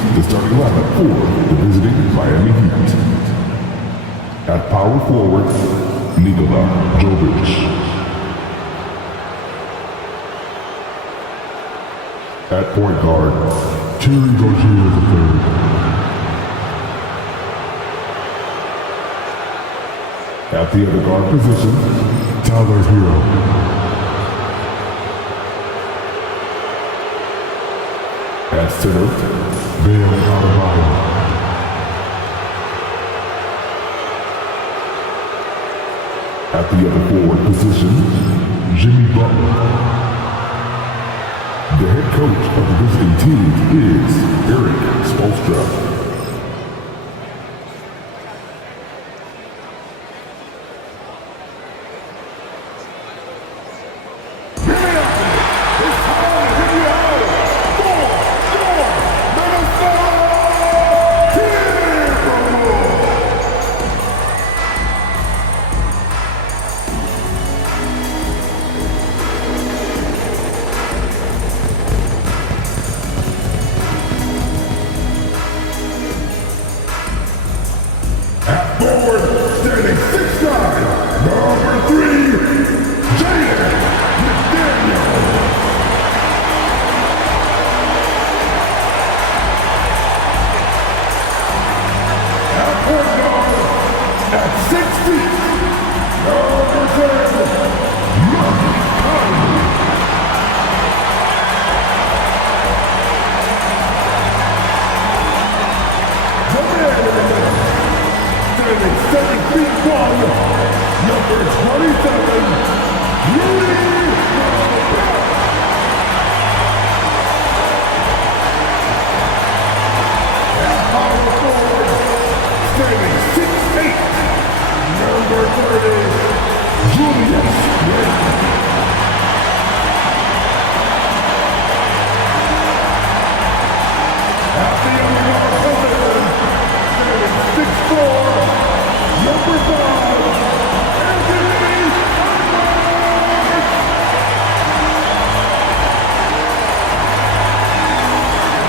the starting lineup for the visiting Miami Heat. At power forward, Nikola Jovic. At point guard, Terry Rozier III. At the other guard position, Tyler Hero. At center, Bam Adebayo. At the other forward position, Jimmy Butler. The head coach of the visiting team is Eric Spoelstra.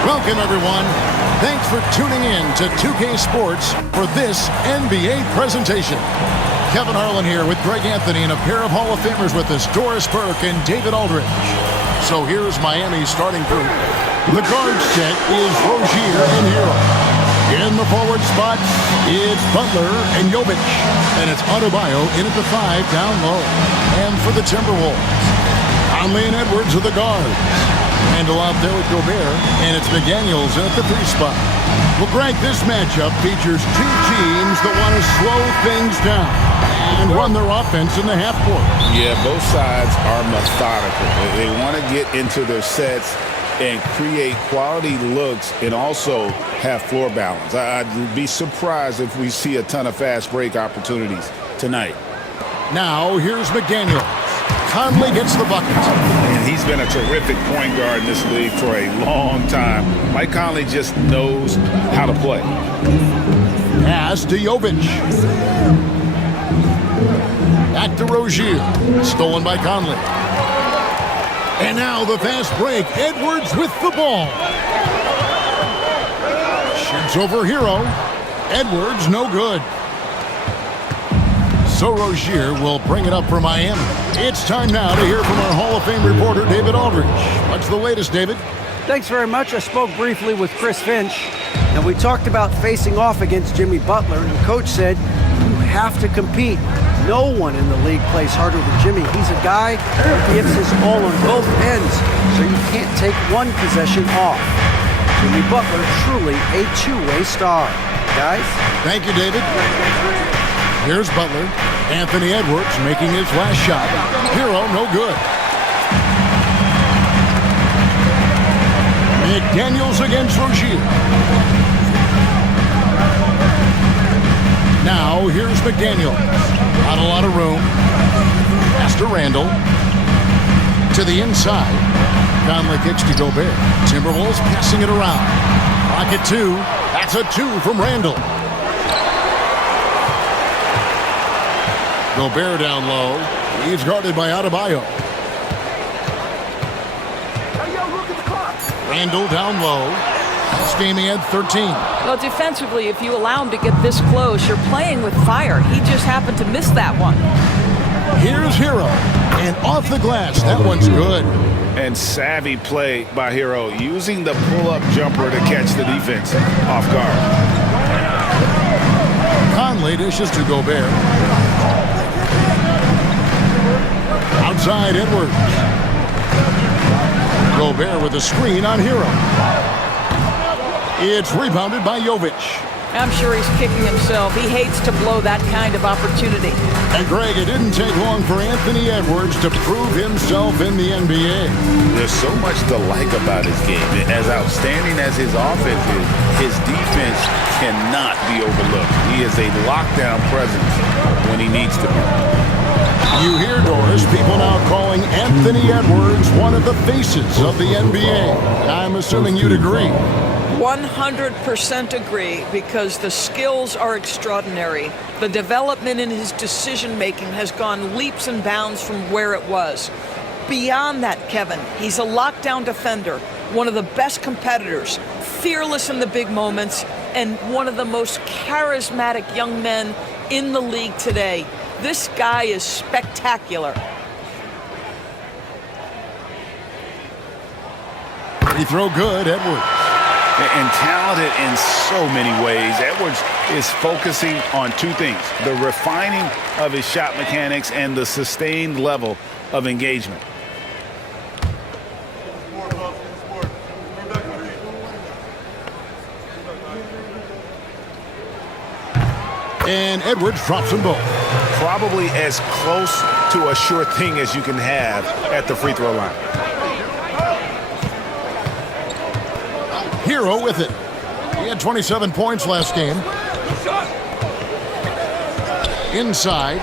Welcome, everyone. Thanks for tuning in to 2K Sports for this NBA presentation. Kevin Harlan here with Greg Anthony and a pair of Hall of Famers with us, Doris Burke and David Aldridge. So here's Miami's starting group. The guard set is Rozier and Hero. In the forward spots, it's Butler and Jovic. And it's Adebayo in at the 5 down low. And for the Timberwolves, Conley and Edwards are the guards. Handle out there with Gobert, and it's McDaniels in at the 3 spot. Well, Greg, this matchup features two teams that want to slow things down and run their offense in the half court. Yeah, both sides are methodical. They want to get into their sets and create quality looks and also have floor balance. I'd be surprised if we see a ton of fast break opportunities tonight. Now, here's McDaniels. Conley gets the bucket. And he's been a terrific point guard in this league for a long time. Mike Conley just knows how to play. Pass to Jovic. Back to Rozier. Stolen by Conley. And now the fast break. Edwards with the ball. Shoots over Hero. Edwards, no good. So Rozier will bring it up for Miami. It's time now to hear from our Hall of Fame reporter, David Aldridge. What's the latest, David? Thanks very much. I spoke briefly with Chris Finch, and we talked about facing off against Jimmy Butler, and the coach said, you have to compete. No one in the league plays harder than Jimmy. He's a guy who gives his all on both ends, so you can't take one possession off. Jimmy Butler, truly a two-way star. Guys? Thank you, David. Here's Butler. Anthony Edwards making his last shot. Hero, no good. McDaniels against Rozier. Now, here's McDaniels. Not a lot of room. Pass to Randall. To the inside. Conley kicks to Gobert. Timberwolves passing it around. Pocket 2. That's a 2 from Randall. Gobert down low. He's guarded by Adebayo. Randall down low. Last game he had 13. Well, defensively, if you allow him to get this close, you're playing with fire. He just happened to miss that one. Here's Hero. And off the glass, that one's good. And savvy play by Hero, using the pull-up jumper to catch the defense off guard. Conley dishes to Gobert. Outside Edwards. Gobert with a screen on Hero. It's rebounded by Jovic. I'm sure he's kicking himself. He hates to blow that kind of opportunity. And Greg, it didn't take long for Anthony Edwards to prove himself in the NBA. There's so much to like about his game. As outstanding as his offense is, his defense cannot be overlooked. He is a lockdown presence when he needs to be. You hear, Doris, people now calling Anthony Edwards one of the faces of the NBA. I'm assuming you'd agree. 100% agree, because the skills are extraordinary. The development in his decision-making has gone leaps and bounds from where it was. Beyond that, Kevin, he's a lockdown defender, one of the best competitors, fearless in the big moments, and one of the most charismatic young men in the league today. This guy is spectacular. Free throw good, Edwards. And talented in so many ways. Edwards is focusing on two things: the refining of his shot mechanics and the sustained level of engagement. And Edwards drops them both. Probably as close to a sure thing as you can have at the free throw line. Hero with it. He had 27 points last game. Inside.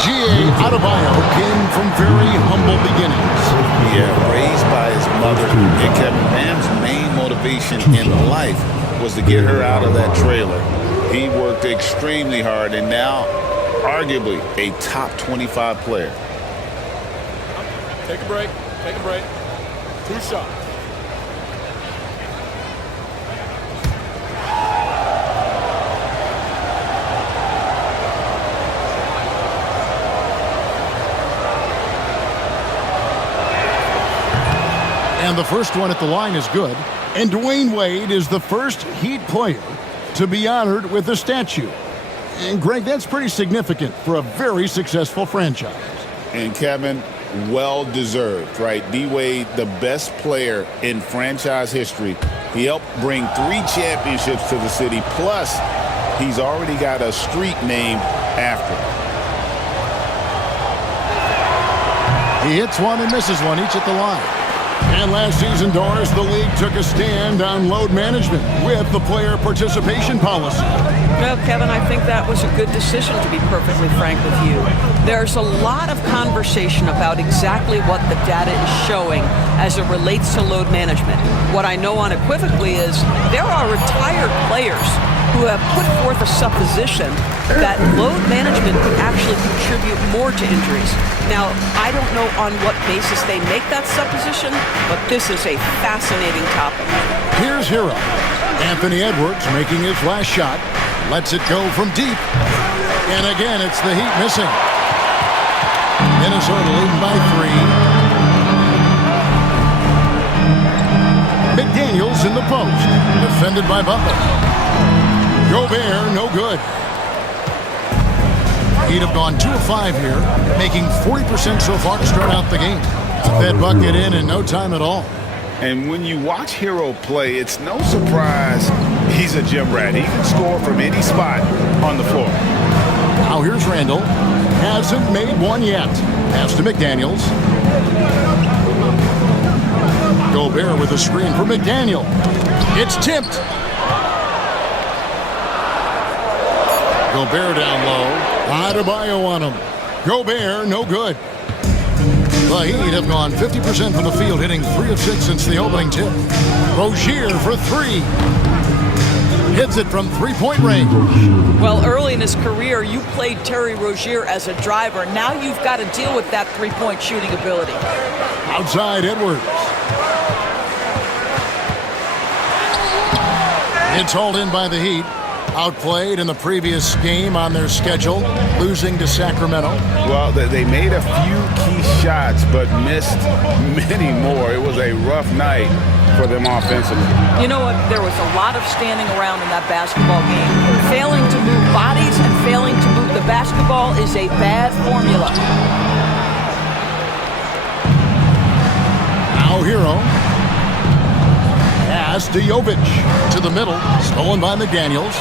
G.A. Adebayo came from very humble beginnings. Yeah, raised by his mother. And Kevin Bam's main motivation in life was to get her out of that trailer. He worked extremely hard, and now arguably a top 25 player. Take a break. Take a break. 2 shots. And the first one at the line is good. And Dwayne Wade is the first Heat player to be honored with a statue. And Greg, that's pretty significant for a very successful franchise. And Kevin, well-deserved, right? D-Wade, the best player in franchise history. He helped bring 3 championships to the city. Plus, he's already got a street named after him. He hits one and misses one, each at the line. And last season, Doris, the league took a stand on load management with the player participation policy. Well, Kevin, I think that was a good decision, to be perfectly frank with you. There's a lot of conversation about exactly what the data is showing as it relates to load management. What I know unequivocally is there are retired players who have put forth a supposition that load management could actually contribute more to injuries. Now, I don't know on what basis they make that supposition, but this is a fascinating topic. Here's Hero. Anthony Edwards making his last shot. Lets it go from deep. And again, it's the Heat missing. Minnesota leading by 3. McDaniels in the post. Defended by Butler. Gobert, no good. Heat have gone 2 of 5 here, making 40% so far to start out the game. That bucket in no time at all. And when you watch Hero play, it's no surprise he's a gym rat. He can score from any spot on the floor. Now here's Randall. Hasn't made one yet. Pass to McDaniels. Gobert with a screen for McDaniel. It's tipped. Gobert down low. Adebayo on him. Gobert, no good. The Heat have gone 50% from the field, hitting 3 of 6 since the opening tip. Rozier for 3. Hits it from 3-point range. Well, early in his career, you played Terry Rozier as a driver. Now you've got to deal with that 3-point shooting ability. Outside Edwards. It's hauled in by the Heat. Outplayed in the previous game on their schedule, losing to Sacramento. Well, they made a few key shots, but missed many more. It was a rough night for them offensively. You know what? There was a lot of standing around in that basketball game. Failing to move bodies and failing to move the basketball is a bad formula. Now Hero. Pass to Jovic. To the middle. Stolen by McDaniels.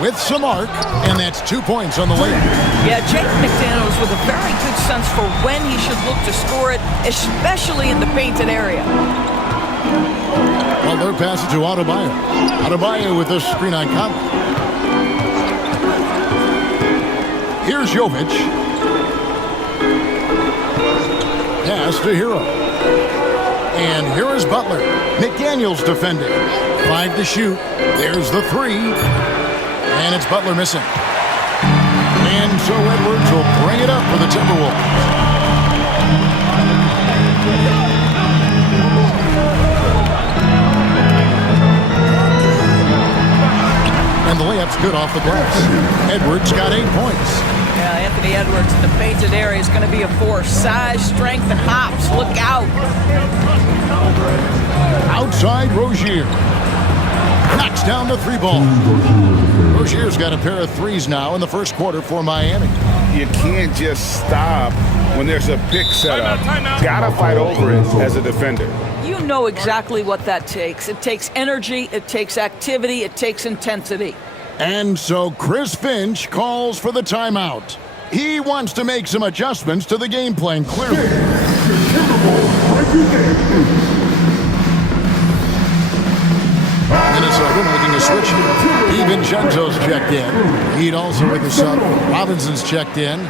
With some arc, and that's 2 points on the layup. Yeah, Jake McDaniels with a very good sense for when he should look to score it, especially in the painted area. Well, they're passing to Adebayo. Adebayo with a screen on Conley. Here's Jovic. Pass to Hero. And here is Butler. McDaniels defending. 5 to shoot. There's the 3. And it's Butler missing. And so Edwards will bring it up for the Timberwolves. And the layup's good off the glass. Edwards got 8 points. Yeah, Anthony Edwards in the painted area is going to be a force. Size, strength, and hops. Look out. Outside Rozier. Knocks down the 3-ball. Rozier's got a pair of threes now in the first quarter for Miami. You can't just stop when there's a pick set up. Gotta fight over it as a defender. You know exactly what that takes. It takes energy, it takes activity, it takes intensity. And so Chris Finch calls for the timeout. He wants to make some adjustments to the game plan, clearly. Minnesota making a switch. DiVincenzo's checked in. Heat also with the sub. Robinson's checked in.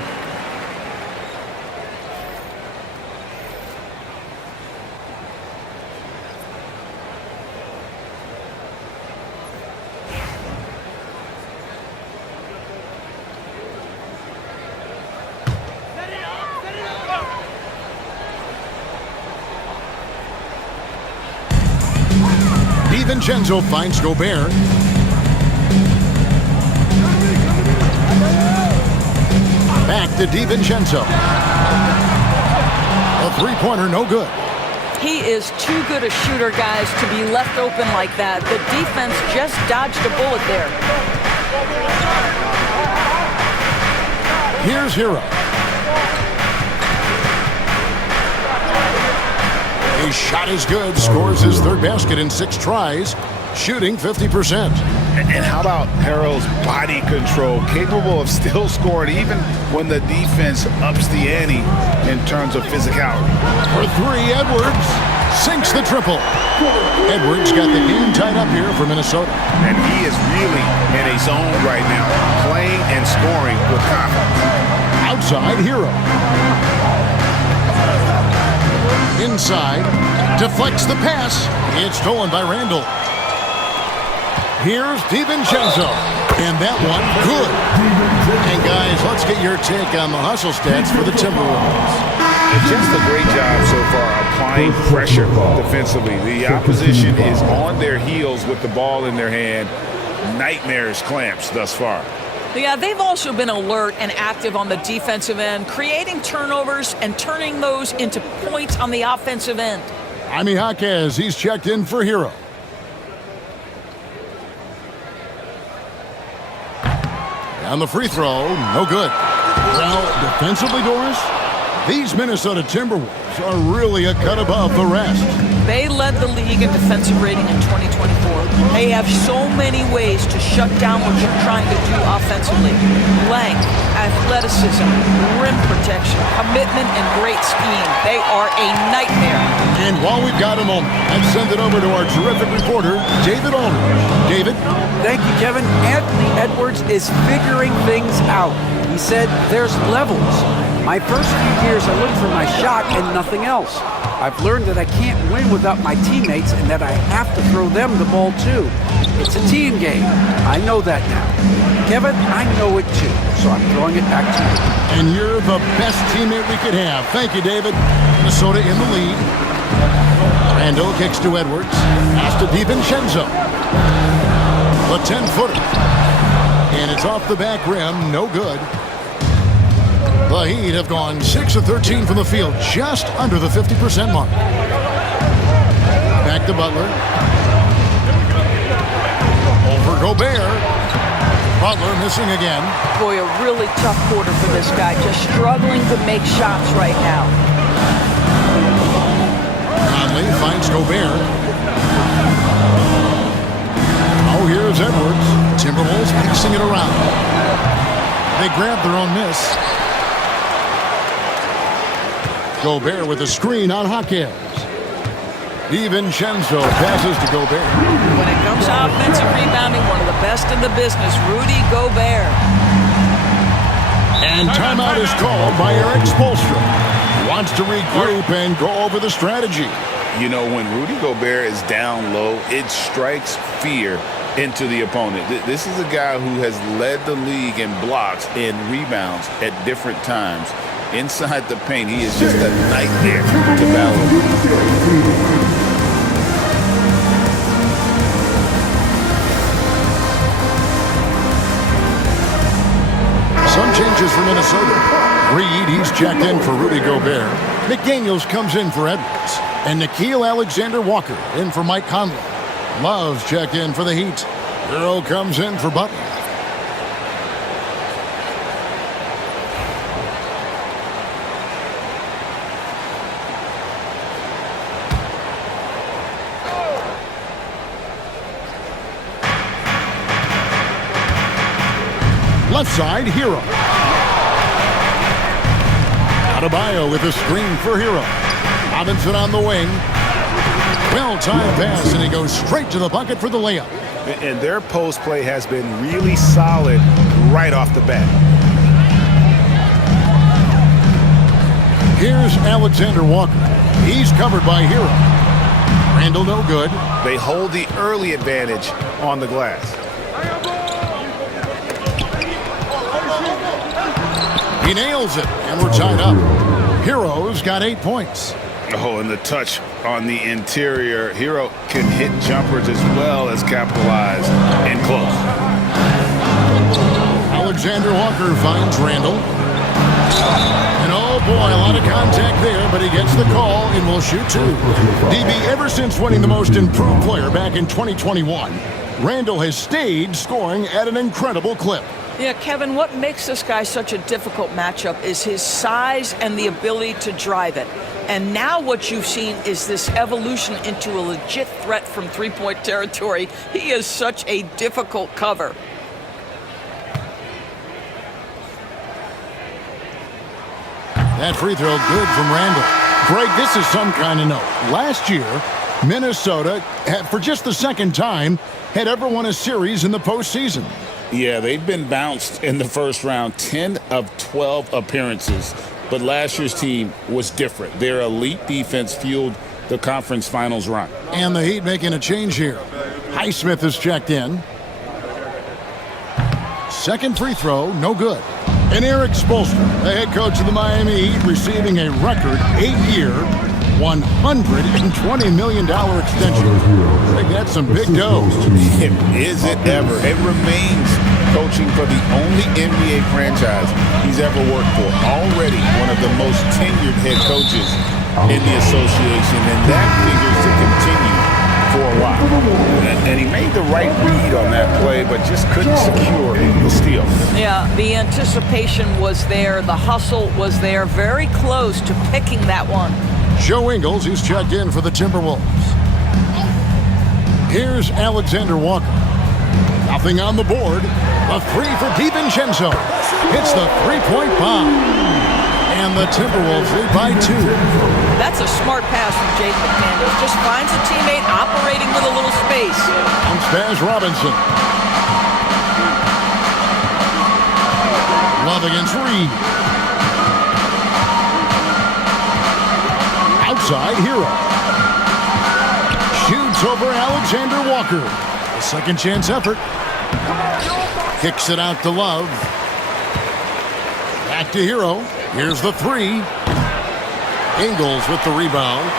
DiVincenzo finds Gobert. Back to DiVincenzo. A three-pointer, no good. He is too good a shooter, guys, to be left open like that. The defense just dodged a bullet there. Here's Hero. His shot is good. Scores his third basket in 6 tries. Shooting 50%. And how about Harrell's body control? Capable of still scoring even when the defense ups the ante in terms of physicality. For 3, Edwards sinks the triple. Edwards got the game tied up here for Minnesota. And he is really in a zone right now, playing and scoring with confidence. Outside, Hero. Inside, deflects the pass. It's stolen by Randall. Here's DiVincenzo. And that one, good. And guys, let's get your take on the hustle stats for the Timberwolves. It's just a great job so far applying pressure defensively. The opposition is on their heels with the ball in their hand. Nightmares clamps thus far. Yeah, they've also been alert and active on the defensive end, creating turnovers and turning those into points on the offensive end. Jaime Jaquez, he's checked in for Hero. On the free throw, no good. Well, defensively, Doris, these Minnesota Timberwolves are really a cut above the rest. They led the league in defensive rating in 2024. They have so many ways to shut down what you're trying to do offensively. Length, athleticism, rim protection, commitment, and great scheme. They are a nightmare. And while we've got a moment, let's send it over to our terrific reporter, David Aldridge. David? Thank you, Kevin. Anthony Edwards is figuring things out. He said there's levels. My first few years, I looked for my shot and nothing else. I've learned that I can't win without my teammates and that I have to throw them the ball too. It's a team game. I know that now. Kevin, I know it too, so I'm throwing it back to you. And you're the best teammate we could have. Thank you, David. Minnesota in the lead. Randall kicks to Edwards. Pass to DiVincenzo. The 10-footer. And it's off the back rim. No good. The Heat have gone 6 of 13 from the field, just under the 50% mark. Back to Butler. Over Gobert. Butler missing again. Boy, a really tough quarter for this guy. Just struggling to make shots right now. Conley finds Gobert. Oh, here's Edwards. Timberwolves passing it around. They grab their own miss. Gobert with a screen on Hawkins. DiVincenzo passes to Gobert. When it comes to offensive rebounding, one of the best in the business, Rudy Gobert. And timeout is called by Eric Spoelstra. Wants to regroup and go over the strategy. You know, when Rudy Gobert is down low, it strikes fear into the opponent. This is a guy who has led the league in blocks and rebounds at different times. Inside the paint, he is just a nightmare to battle. Some changes for Minnesota. Reed, he's checked in for Rudy Gobert. McDaniels comes in for Edwards. And Nickeil Alexander-Walker in for Mike Conley. Love's checked in for the Heat. Hero comes in for Butler. Left side, Hero. Adebayo with a screen for Hero. Robinson on the wing. Well-timed pass, and he goes straight to the bucket for the layup. And their post play has been really solid right off the bat. Here's Alexander Walker. He's covered by Hero. Randall no good. They hold the early advantage on the glass. He nails it, and we're tied up. Hero's got 8 points. Oh, and the touch on the interior. Hero can hit jumpers as well as capitalize and close. Alexander Walker finds Randall. And oh boy, a lot of contact there, but he gets the call and will shoot two. DB, ever since winning the most improved player back in 2021, Randall has stayed scoring at an incredible clip. Yeah, Kevin, what makes this guy such a difficult matchup is his size and the ability to drive it. And now what you've seen is this evolution into a legit threat from three-point territory. He is such a difficult cover. That free throw good from Randall. Greg, this is some kind of note. Last year, Minnesota, for just the second time, had ever won a series in the postseason. Yeah, they've been bounced in the first round, 10 of 12 appearances. But last year's team was different. Their elite defense fueled the conference finals run. And the Heat making a change here. Highsmith is checked in. Second free throw, no good. And Eric Spoelstra, the head coach of the Miami Heat, receiving a record 8-year, $120 million extension. I think that's some big dough. Is it ever? It remains coaching for the only NBA franchise he's ever worked for. Already one of the most tenured head coaches in the association, and that figures to continue for a while. And he made the right read on that play, but just couldn't secure the steal. Yeah, the anticipation was there. The hustle was there. Very close to picking that one. Joe Ingles, he's checked in for the Timberwolves. Here's Alexander Walker. Nothing on the board. A three for DiVincenzo. Hits the three-point bomb. And the Timberwolves lead by 2. That's a smart pass from Jaden McDaniels. Just finds a teammate operating with a little space. And Spaz Robinson. Love against Reed. Outside, Hero. Shoots over Alexander Walker. A second chance effort. Kicks it out to Love. Back to Hero. Here's the three. Ingles with the rebound.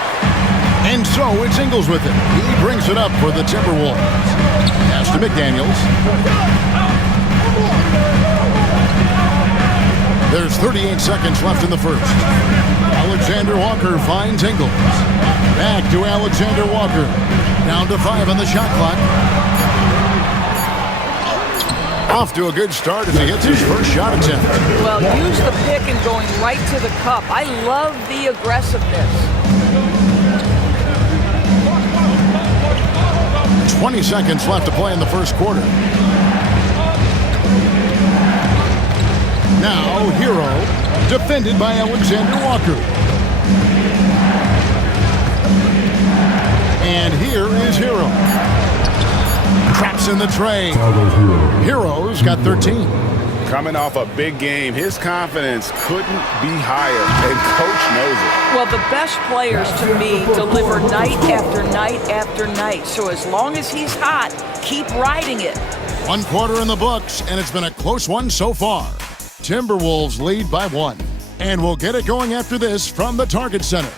And so it's Ingles with it. He brings it up for the Timberwolves. Pass to McDaniels. There's 38 seconds left in the first. Alexander Walker finds Ingles. Back to Alexander Walker. Down to 5 on the shot clock. Off to a good start as he hits his first shot attempt. Well, use the pick and going right to the cup. I love the aggressiveness. 20 seconds left to play in the first quarter. Now, Hero, defended by Alexander Walker. And here is Hero. Traps in the tray. Hero's got 13. Coming off a big game, his confidence couldn't be higher, and Coach knows it. Well, the best players, to me, deliver night after night after night. So as long as he's hot, keep riding it. 1 quarter in the books, and it's been a close one so far. Timberwolves lead by 1. And we'll get it going after this from the Target Center.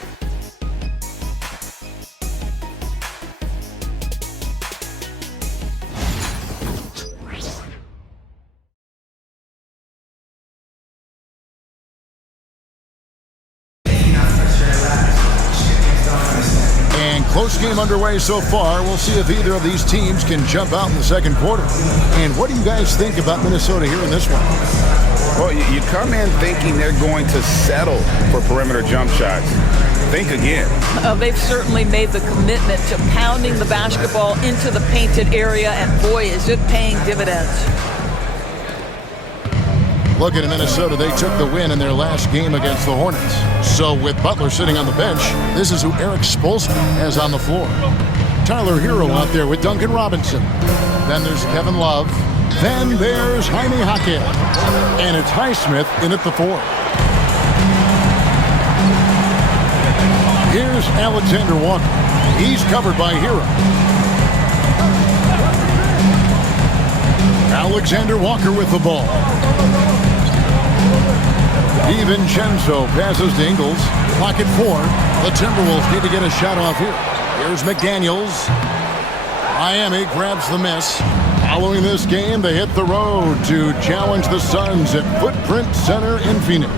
Close game underway so far. We'll see if either of these teams can jump out in the second quarter. And what do you guys think about Minnesota here in this one? Well, you come in thinking they're going to settle for perimeter jump shots. Think again. They've certainly made the commitment to pounding the basketball into the painted area, and boy, is it paying dividends. Looking at Minnesota, they took the win in their last game against the Hornets. So with Butler sitting on the bench, this is who Eric Spoelstra has on the floor. Tyler Hero out there with Duncan Robinson. Then there's Kevin Love. Then there's Jaime Jaquez. And it's Highsmith in at the 4. Here's Alexander Walker. He's covered by Hero. Alexander Walker with the ball. DiVincenzo passes to Ingles. Clock at 4. The Timberwolves need to get a shot off here. Here's McDaniels. Miami grabs the miss. Following this game, they hit the road to challenge the Suns at Footprint Center in Phoenix.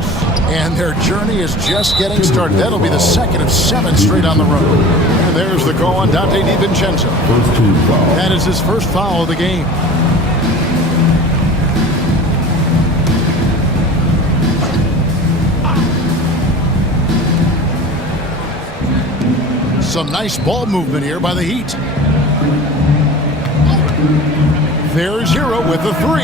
And their journey is just getting started. That'll be the second of 7 straight on the road. And there's the call on Dante DiVincenzo. That is his first foul of the game. Some nice ball movement here by the Heat. There's Hero with the 3.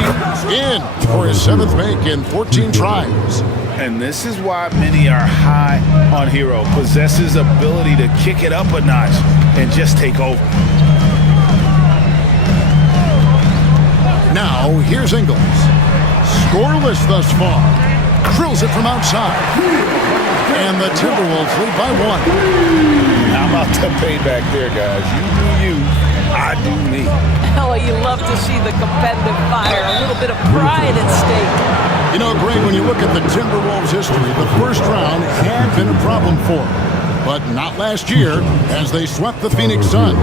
In for his 7th make in 14 tries. And this is why many are high on Hero. Possesses ability to kick it up a notch and just take over. Now, here's Ingles. Scoreless thus far. Drills it from outside. And the Timberwolves lead by 1. How about the payback there, guys? You do you, I do me. Oh, you love to see the competitive fire, a little bit of pride at stake. You know, Greg, when you look at the Timberwolves' history, the first round had been a problem for them. But not last year, as they swept the Phoenix Suns.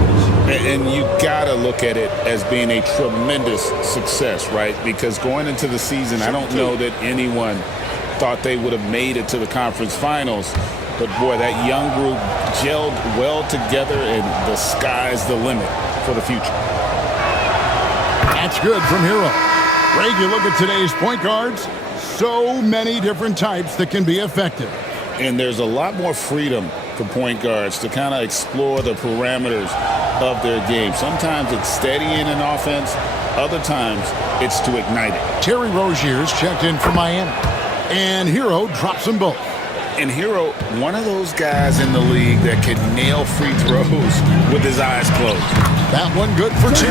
And you gotta look at it as being a tremendous success, right? Because going into the season, I don't know that anyone thought they would have made it to the conference finals. But boy, that young group gelled well together, and the sky's the limit for the future. That's good from Hero. Greg, you look at today's point guards, so many different types that can be effective. And there's a lot more freedom for point guards to kind of explore the parameters of their game. Sometimes it's steadying an offense. Other times it's to ignite it. Terry Rozier's checked in for Miami. And Hero drops them both. And Hero, one of those guys in the league that can nail free throws with his eyes closed. That one good for 2.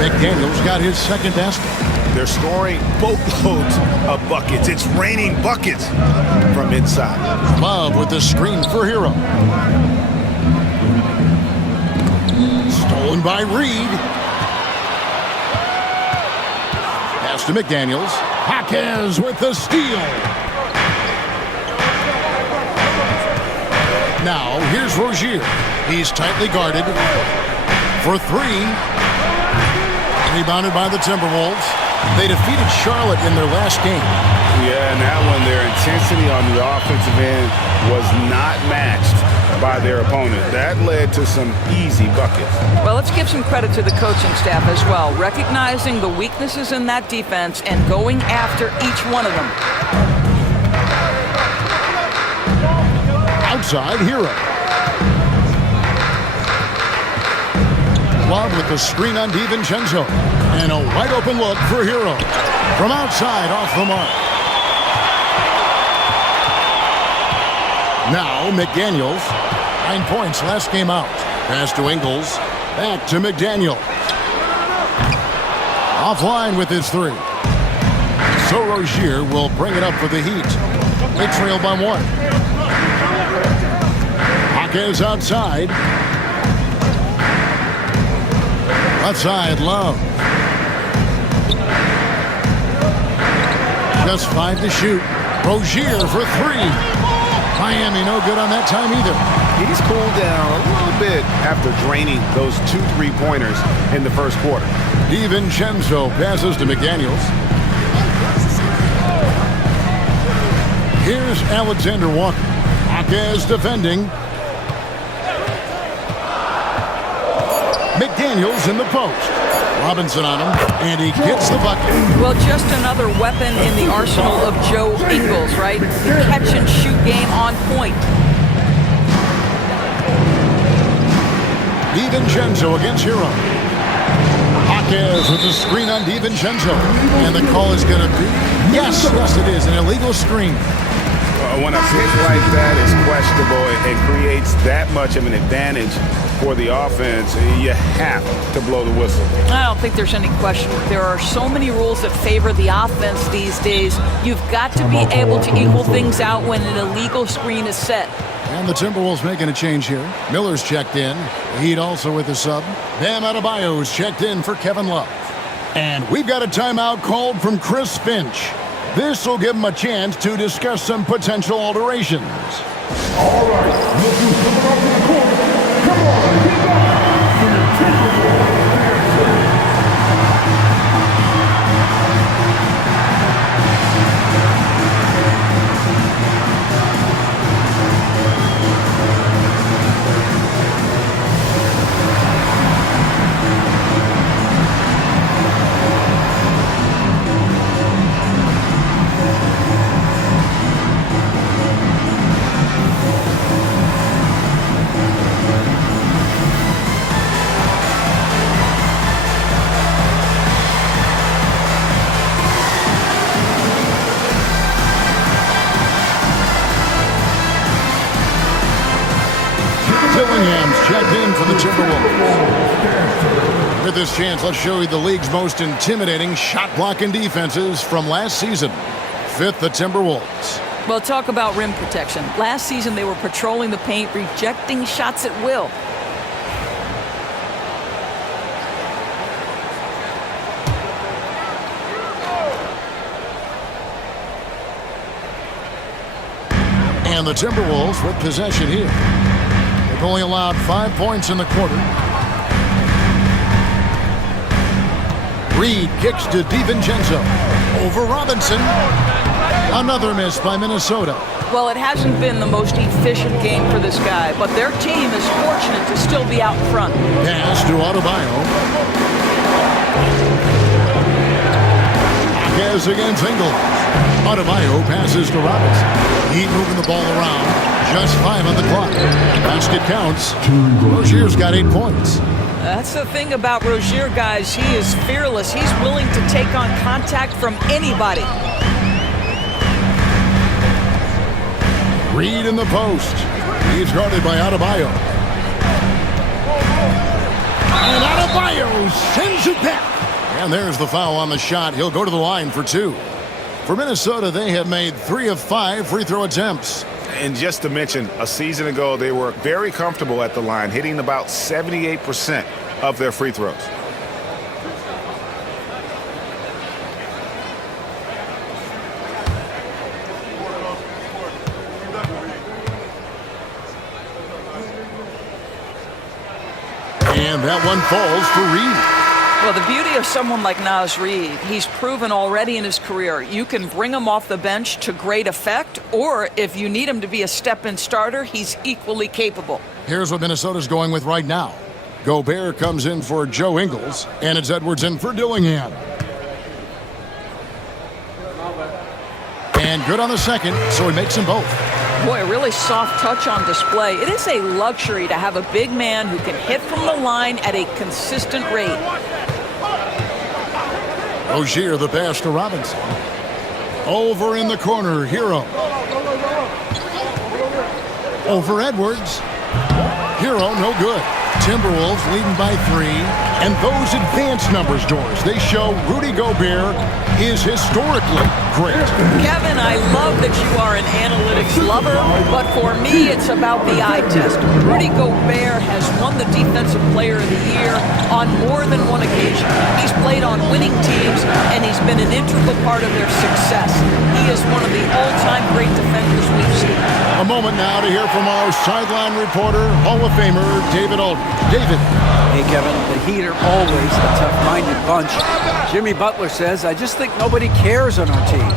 McDaniels got his second basket. They're scoring boatloads of buckets. It's raining buckets from inside. Love with the screen for Hero. Stolen by Reed. Pass to McDaniels. Jaquez with the steal. Now, here's Rozier. He's tightly guarded for three. Rebounded by the Timberwolves. They defeated Charlotte in their last game. Yeah, and that one, their intensity on the offensive end was not matched by their opponent. That led to some easy buckets. Well, let's give some credit to the coaching staff as well, recognizing the weaknesses in that defense and going after each one of them. Outside, Hero. Love with the screen on DiVincenzo. And a wide open look for Hero. From outside, off the mark. Now, McDaniels. 9 points last game out. Pass to Ingles. Back to McDaniel. Offline with his three. So Rozier will bring it up for the Heat. They trail by 1. Hawkins outside. Outside, Love. Just 5 to shoot. Rozier for 3. Miami no good on that time either. He's cooled down a little bit after draining those 2 3-pointers in the first quarter. DiVincenzo passes to McDaniels. Here's Alexander Walker. Hawkins defending. McDaniels in the post. Robinson on him, and he gets the bucket. Well, just another weapon in the arsenal of Joe Ingles, right? The catch-and-shoot game on point. DiVincenzo against Hero. Hawkins with the screen on DiVincenzo. And the call is going to be, yes, it is, an illegal screen. When a pick like that is questionable and creates that much of an advantage for the offense, you have to blow the whistle. I don't think there's any question. There are so many rules that favor the offense these days. You've got to be able to equal things out when an illegal screen is set. And the Timberwolves making a change here. Miller's checked in. Heat also with the sub. Bam Adebayo's checked in for Kevin Love. And we've got a timeout called from Chris Finch. This will give him a chance to discuss some potential alterations. All right, let's do something out in the corner. Come on, get back for your Timberwolves answer. Dillingham's checked in for the Timberwolves. With this chance, let's show you the league's most intimidating shot-blocking defenses from last season. 5th, the Timberwolves. Well, talk about rim protection. Last season, they were patrolling the paint, rejecting shots at will. And the Timberwolves with possession here. They've only allowed 5 points in the quarter. Reed kicks to DiVincenzo. Over Robinson. Another miss by Minnesota. Well, it hasn't been the most efficient game for this guy, but their team is fortunate to still be out front. Pass to Adebayo. Guess against Ingles. Adebayo passes to Robinson. Heat moving the ball around. Just 5 on the clock. Basket counts. Rozier's got 8 points. That's the thing about Rozier, guys. He is fearless. He's willing to take on contact from anybody. Reed in the post. He's guarded by Adebayo. And Adebayo sends it back. And there's the foul on the shot. He'll go to the line for 2. For Minnesota, they have made 3 of 5 free throw attempts. And just to mention, a season ago, they were very comfortable at the line, hitting about 78% of their free throws. And that one falls for Reed. Well, the beauty of someone like Naz Reid, he's proven already in his career, you can bring him off the bench to great effect, or if you need him to be a step-in starter, he's equally capable. Here's what Minnesota's going with right now. Gobert comes in for Joe Ingles, and it's Edwards in for Dillingham. And good on the second, so he makes them both. Boy, a really soft touch on display. It is a luxury to have a big man who can hit from the line at a consistent rate. Rozier, the pass to Robinson. Over in the corner, Hero. Over Edwards. Hero, no good. Timberwolves leading by 3. And those advanced numbers, Doris, they show Rudy Gobert is historically great. Kevin, I love that you are an analytics lover, but for me, it's about the eye test. Rudy Gobert has won the Defensive Player of the Year on more than one occasion. He's played on winning teams, and he's been an integral part of their success. He is one of the all-time great defenders we've seen. A moment now to hear from our sideline reporter, Hall of Famer David Aldridge. David. Hey, Kevin, the Heat are always a tough-minded bunch. Jimmy Butler says, I just think nobody cares on our team.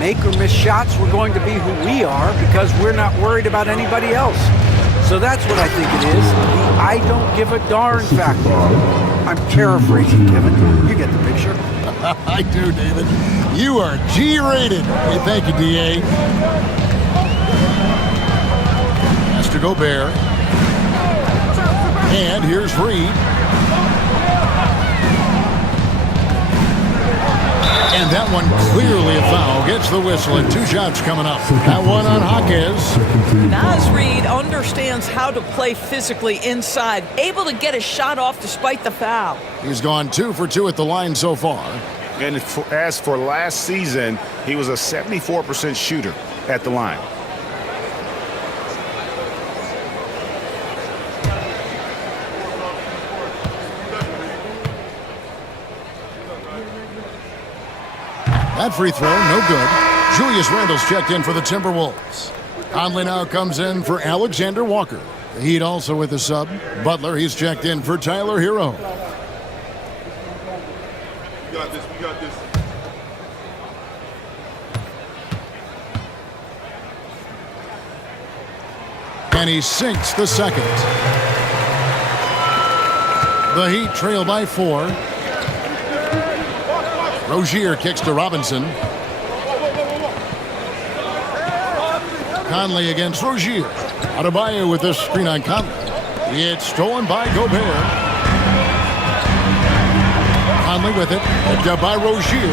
Make or miss shots, we're going to be who we are because we're not worried about anybody else. So that's what I think it is, the I don't give a darn factor. I'm paraphrasing, Kevin. You get the picture. I do, David. You are G-rated. Hey, thank you, D.A. Has to Gobert. And here's Reed. And that one clearly a foul. Gets the whistle and 2 shots coming up. That one on Hawkins. Naz Reid understands how to play physically inside, able to get a shot off despite the foul. He's gone 2 for 2 at the line so far. And as for last season, he was a 74% shooter at the line. That free throw, no good. Julius Randle's checked in for the Timberwolves. Conley now comes in for Alexander Walker. The Heat also with a sub. Butler, he's checked in for Tyler Hero. We got this. We got this. And he sinks the second. The Heat trail by 4. Rozier kicks to Robinson. Conley against Rozier. Adebayo with this screen on Conley. It's stolen by Gobert. Conley with it. Picked up by Rozier.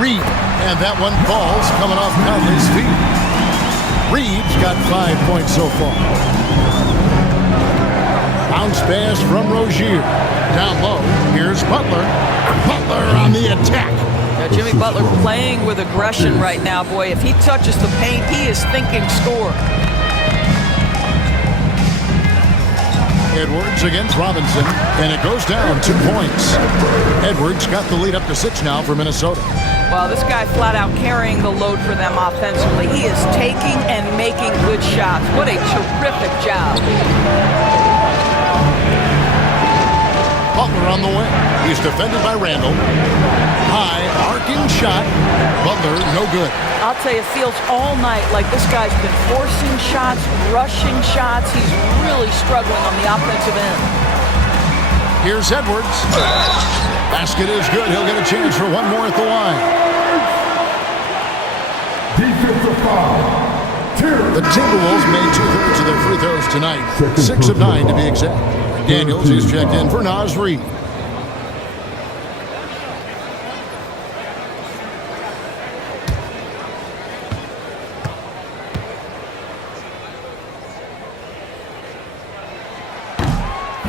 Reed. And that one falls coming off Conley's feet. Reed's got 5 points so far. Bounce pass from Rozier. Down low. Here's Butler. Butler on the attack. Jimmy Butler playing with aggression right now, boy. If he touches the paint, he is thinking score. Edwards against Robinson, and it goes down 2 points. Edwards got the lead up to 6 now for Minnesota. Well, this guy flat out carrying the load for them offensively. He is taking and making good shots. What a terrific job. Butler on the way. He's defended by Randle. High, arcing shot. Butler, no good. I'll tell you, it feels all night like this guy's been forcing shots, rushing shots. He's really struggling on the offensive end. Here's Edwards. Basket is good. He'll get a chance for one more at the line. Defensive foul. The Timberwolves made 2/3 of their free throws tonight. 6 of 9 to be exact. Daniels is checked in for Naz Reid.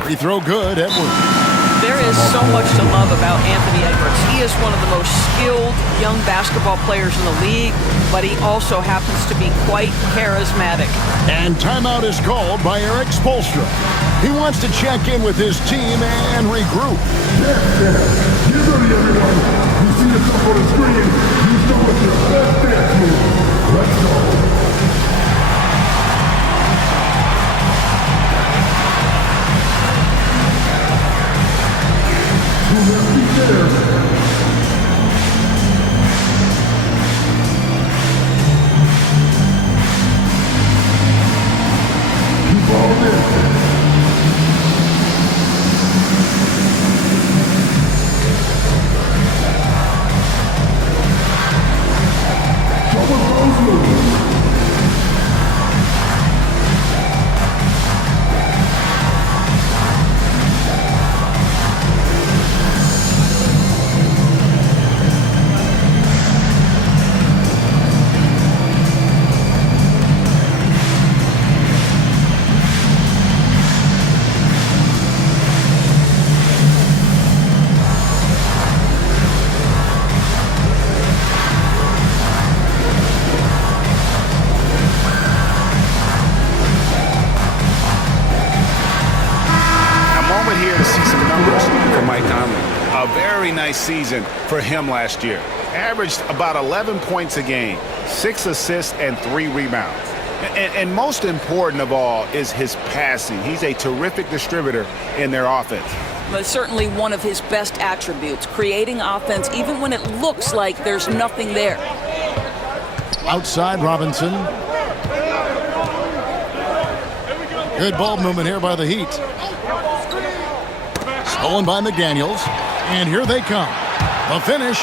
Free throw good, Edwards. There is so much to love about Anthony Edwards. He is one of the most skilled young basketball players in the league, but he also happens to be quite charismatic. And timeout is called by Eric Spoelstra. He wants to check in with his team and regroup. Get ready, everyone. You see yourself on the screen. You know it's your best dance move. Let's go. Mike Conley. A very nice season for him last year. Averaged about 11 points a game, 6 assists, and 3 rebounds. And most important of all is his passing. He's a terrific distributor in their offense. But certainly one of his best attributes, creating offense even when it looks like there's nothing there. Outside Robinson. Good ball movement here by the Heat. Stolen by McDaniels. And here they come. The finish.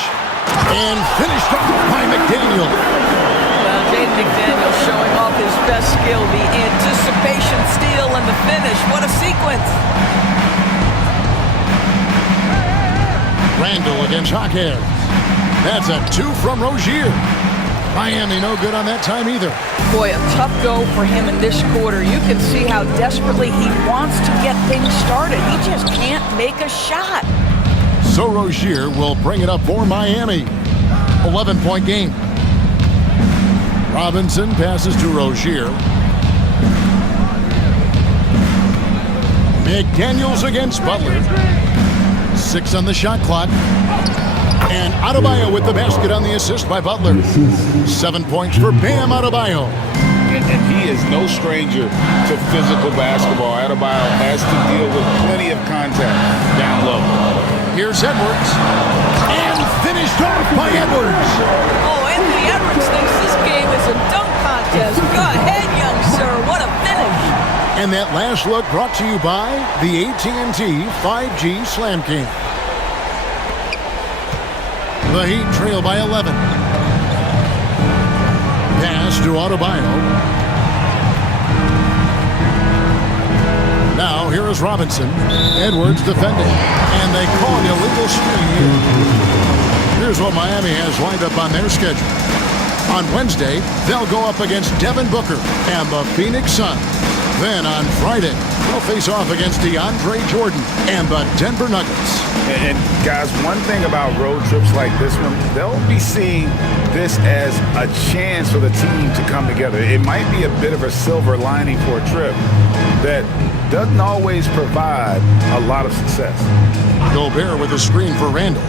And finished off by McDaniel. Well, Jaden McDaniel showing off his best skill, the anticipation steal and the finish. What a sequence. Randall against Jaquez. That's a 2 from Rozier. Miami no good on that time either. Boy, a tough go for him in this quarter. You can see how desperately he wants to get things started. He just can't make a shot. So Rozier will bring it up for Miami. 11-point game. Robinson passes to Rozier. McDaniels against Butler. 6 on the shot clock. And Adebayo with the basket on the assist by Butler. 7 points for Bam Adebayo. And he is no stranger to physical basketball. Adebayo has to deal with plenty of contact down low. Here's Edwards. And finished off by Edwards. Oh, Anthony Edwards thinks this game is a dunk contest. Go ahead, young sir. What a finish. And that last look brought to you by the AT&T 5G Slam King. The Heat trail by 11. Pass to Adebayo. Now here is Robinson. Edwards defending. And they call an illegal screen here. Here's what Miami has lined up on their schedule. On Wednesday, they'll go up against Devin Booker and the Phoenix Suns. Then on Friday, they'll face off against DeAndre Jordan and the Denver Nuggets. And guys, one thing about road trips like this one, they'll be seeing this as a chance for the team to come together. It might be a bit of a silver lining for a trip that doesn't always provide a lot of success. Gobert with a screen for Randall.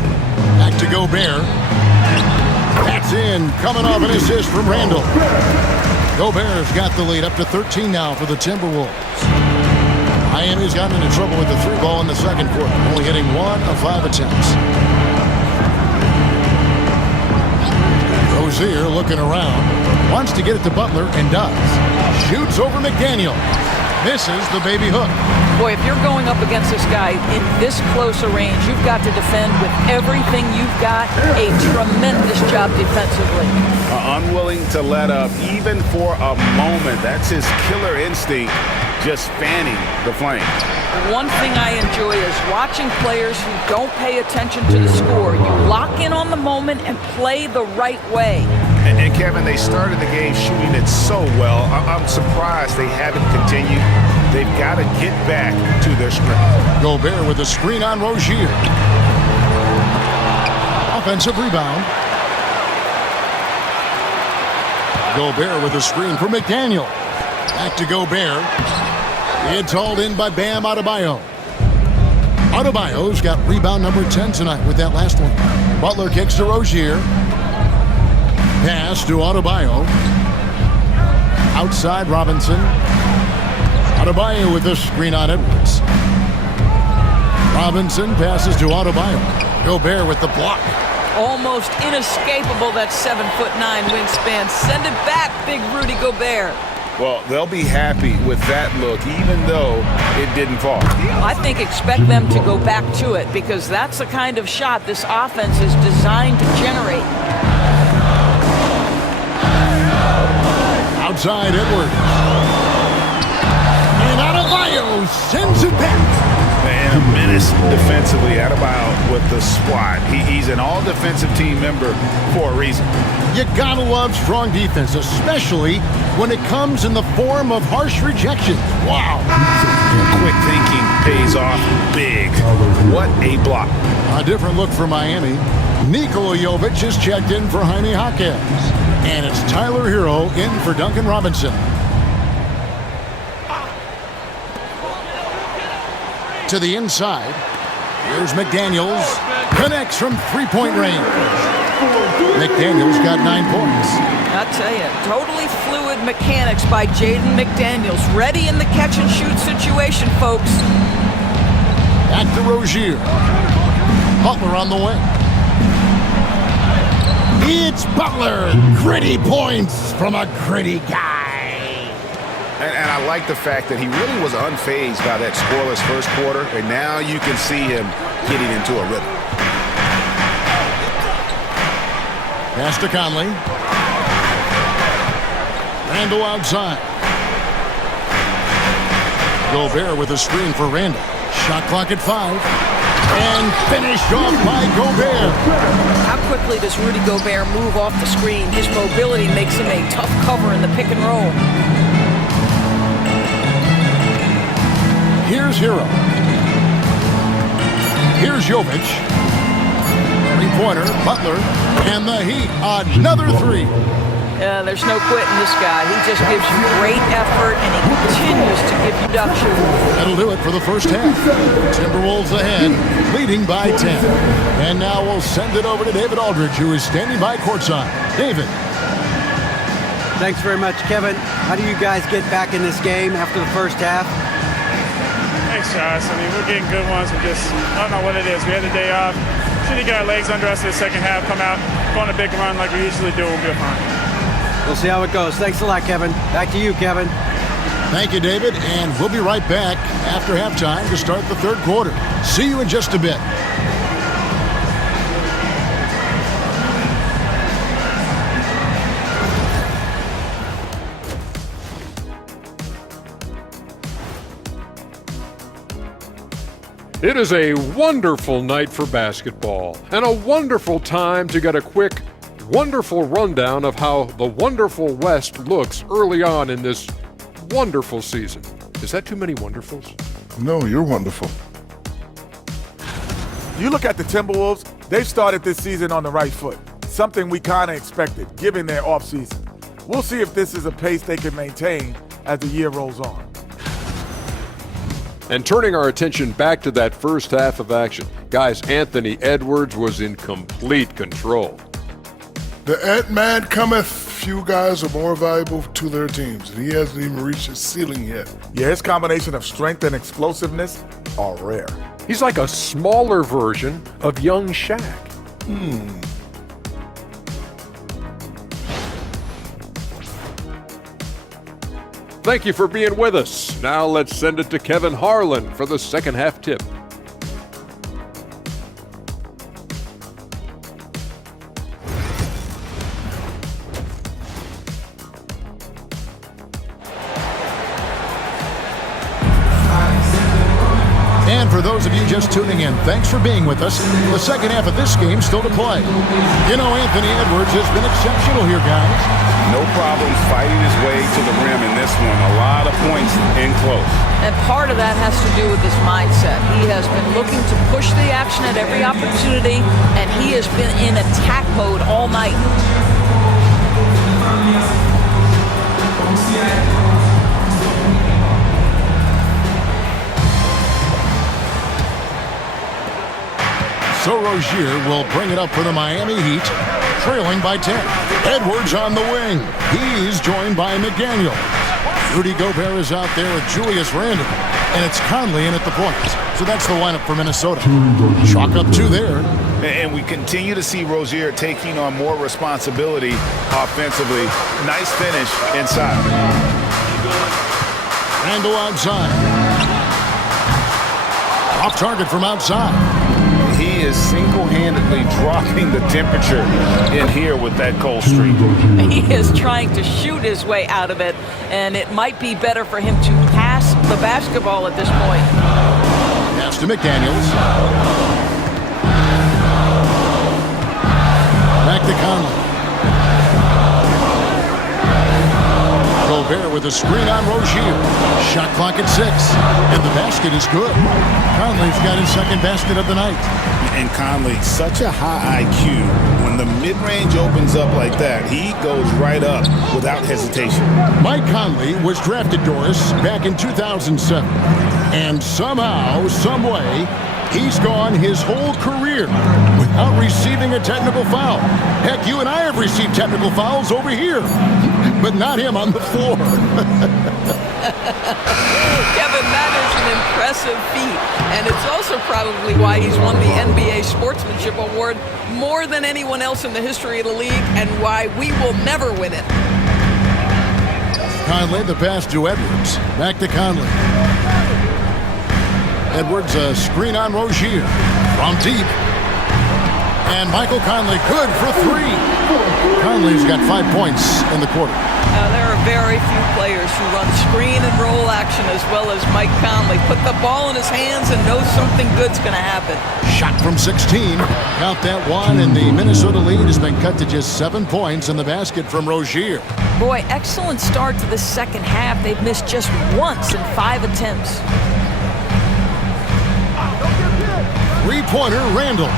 Back to Gobert. That's in, coming off an assist from Randall. Gobert's got the lead up to 13 now for the Timberwolves. Miami's gotten into trouble with the 3 ball in the second quarter, only hitting 1 of 5 attempts. Rozier looking around, wants to get it to Butler and does. Shoots over McDaniel. Misses the baby hook. Boy, if you're going up against this guy in this close a range, you've got to defend with everything you've got. A tremendous job defensively. Unwilling to let up even for a moment. That's his killer instinct, just fanning the flame. One thing I enjoy is watching players who don't pay attention to the score. You lock in on the moment and play the right way. And Kevin, they started the game shooting it so well. I'm surprised they haven't continued. They've got to get back to their script. Gobert with a screen on Rozier. Offensive rebound. Gobert with a screen for McDaniel. Back to Gobert. It's hauled in by Bam Adebayo. Adebayo's got rebound number 10 tonight with that last one. Butler kicks to Rozier. Pass to Adebayo. Outside Robinson. Adebayo with a screen on Edwards. Robinson passes to Adebayo. Gobert with the block. Almost inescapable, that 7'9" wingspan. Send it back, big Rudy Gobert. Well, they'll be happy with that look, even though it didn't fall. I think expect them to go back to it because that's the kind of shot this offense is designed to generate. Outside Edwards. And Adebayo sends it back. And a menace defensively. Adebayo with the swat. He's an all-defensive team member for a reason. You gotta love strong defense, especially when it comes in the form of harsh rejections. Wow. Quick thinking pays off big. What a block. A different look for Miami. Nikola Jovic is checked in for Jaime Jaquez. And it's Tyler Hero in for Duncan Robinson. To the inside. Here's McDaniels. Connects from three-point range. McDaniels got 9 points. I'll tell you, totally fluid mechanics by Jaden McDaniels. Ready in the catch-and-shoot situation, folks. Back to Rozier. Butler on the wing. It's Butler. Gritty points from a gritty guy. And I like the fact that he really was unfazed by that scoreless first quarter, and now you can see him getting into a rhythm. Pass to Conley. Randall outside. Gobert with a screen for Randall. Shot clock at 5. And finished off by Gobert. How quickly does Rudy Gobert move off the screen? His mobility makes him a tough cover in the pick and roll. Here's Hero. Here's Jovic. Three-pointer, Butler, and the Heat. Another 3. There's no quitting this guy. He just gives you great effort, and he continues to give you production. That'll do it for the first half. Timberwolves ahead, leading by 10. And now we'll send it over to David Aldridge, who is standing by courtside. David. Thanks very much, Kevin. How do you guys get back in this game after the first half? Thanks, Josh. I mean, we're getting good ones. I don't know what it is. We had the day off. Should have got our legs under us in the second half, come out, go on a big run like we usually do, we'll be fine. We'll see how it goes. Thanks a lot, Kevin. Back to you, Kevin. Thank you, David. And we'll be right back after halftime to start the third quarter. See you in just a bit. It is a wonderful night for basketball and a wonderful time to get a quick, wonderful rundown of how the wonderful West looks early on in this wonderful season. Is that too many wonderfuls? No, you're wonderful. You look at the Timberwolves, they've started this season on the right foot, something we kind of expected given their offseason. We'll see if this is a pace they can maintain as the year rolls on. And turning our attention back to that first half of action, guys, Anthony Edwards was in complete control. The Ant-Man cometh. Few guys are more valuable to their teams, and he hasn't even reached his ceiling yet. Yeah, his combination of strength and explosiveness are rare. He's like a smaller version of young Shaq. Thank you for being with us. Now let's send it to Kevin Harlan for the second half tip. And for those of you just tuning in, thanks for being with us. The second half of this game still to play. You know, Anthony Edwards has been exceptional here, guys. No problem fighting his way to the rim in this one. A lot of points in close. And part of that has to do with his mindset. He has been looking to push the action at every opportunity, and he has been in attack mode all night. So Rozier will bring it up for the Miami Heat, trailing by 10. Edwards on the wing. He's joined by McDaniels. Rudy Gobert is out there with Julius Randle, and it's Conley in at the point. So that's the lineup for Minnesota. Chalk up 2 there. And we continue to see Rozier taking on more responsibility offensively. Nice finish inside. Randle outside. Off target from outside. He is single-handedly dropping the temperature in here with that cold streak. He is trying to shoot his way out of it, and it might be better for him to pass the basketball at this point. Pass to McDaniels. Back to Conley. Gobert with a screen on Rozier. Shot clock at 6. And the basket is good. Conley's got his second basket of the night. And Conley, such a high IQ. When the mid-range opens up like that, he goes right up without hesitation. Mike Conley was drafted, Doris, back in 2007. And somehow, some way, He's gone his whole career without receiving a technical foul. Heck, you and I have received technical fouls over here, but not him on the floor. Kevin, that is an impressive feat, and it's also probably why he's won the NBA Sportsmanship Award more than anyone else in the history of the league, and why we will never win it. Conley, the pass to Edwards. Back to Conley. Edwards, a screen on Rozier. From deep. And Michael Conley, good for three. Conley's got 5 points in the quarter. There are very few players who run screen and roll action as well as Mike Conley. Put the ball in his hands and knows something good's going to happen. Shot from 16. Count that one, and the Minnesota lead has been cut to just 7 points in the basket from Rozier. Boy, excellent start to the second half. They've missed just once in 5 attempts. Three-pointer, Randall.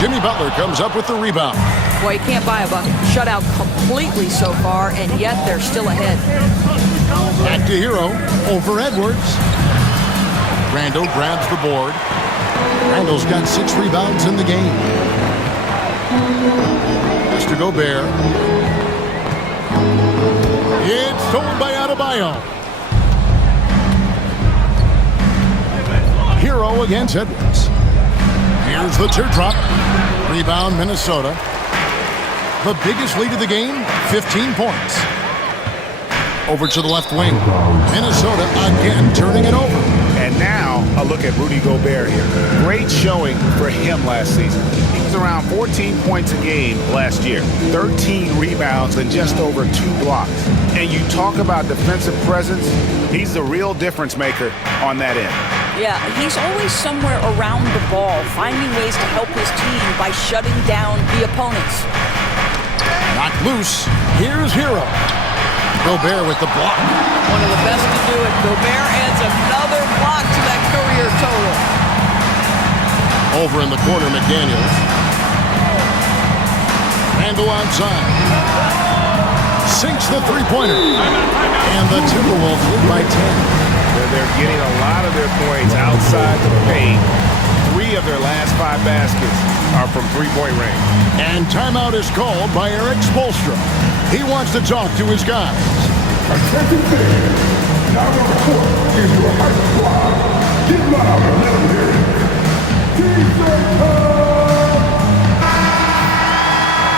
Jimmy Butler comes up with the rebound. Boy, you can't buy a bucket. Shut out completely so far, and yet they're still ahead. Back to Hero, over Edwards. Randall grabs the board. Randall's got 6 rebounds in the game. Mr. Gobert. It's stolen by Adebayo. Hero against Edwards. Here's the teardrop. Rebound, Minnesota. The biggest lead of the game, 15 points. Over to the left wing. Minnesota again turning it over. And now a look at Rudy Gobert here. Great showing for him last season. He was around 14 points a game last year. 13 rebounds and just over 2 blocks. And you talk about defensive presence, he's the real difference maker on that end. Yeah, he's always somewhere around the ball, finding ways to help his team by shutting down the opponents. Knocked loose. Here's Hero. Gobert with the block. One of the best to do it. Gobert adds another block to that career total. Over in the corner, McDaniels. Randall outside. Sinks the three-pointer. And the Timberwolves lead by 10. They're getting a lot of their points outside the paint. 3 of their last 5 baskets are from three-point range. And timeout is called by Eric Spoelstra. He wants to talk to his guys. Attention fans, now on the court is your hype squad. Get loud and let them hear it.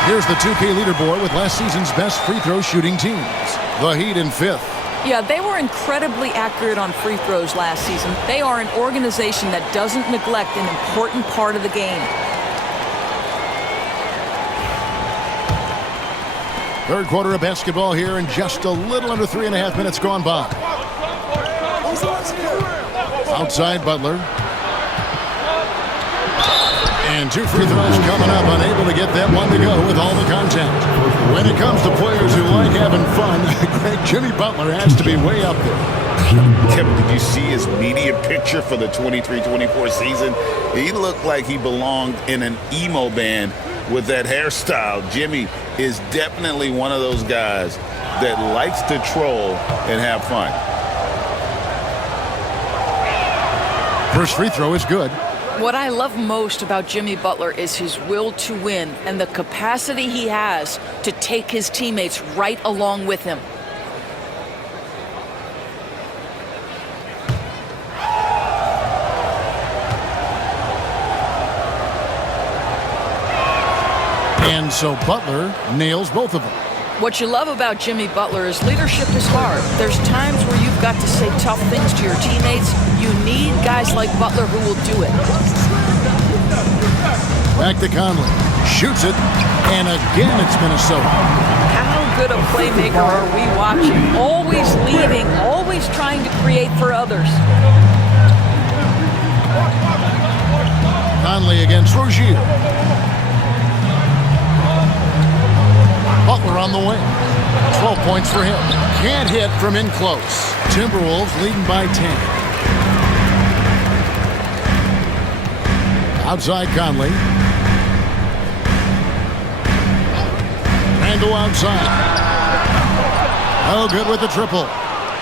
Here's the 2K leaderboard with last season's best free throw shooting teams. The Heat in 5th. Yeah, they were incredibly accurate on free throws last season. They are an organization that doesn't neglect an important part of the game. Third quarter of basketball here, and just a little under 3.5 minutes gone by. Outside Butler. And 2 free throws coming up, unable to get that one to go with all the contact. When it comes to players who like having fun, Jimmy Butler has to be way up there. Kevin, did you see his media picture for the 23-24 season? He looked like he belonged in an emo band with that hairstyle. Jimmy is definitely one of those guys that likes to troll and have fun. First free throw is good. What I love most about Jimmy Butler is his will to win and the capacity he has to take his teammates right along with him. And so Butler nails both of them. What you love about Jimmy Butler is leadership is hard. There's times where you've got to say tough things to your teammates. You need guys like Butler who will do it. Back to Conley. Shoots it. And again it's Minnesota. How good a playmaker are we watching? Always leading, always trying to create for others. Conley against Rozier. Butler on the wing. 12 points for him. Can't hit from in close. Timberwolves leading by 10. Outside Conley. Randall outside. Oh, good with the triple.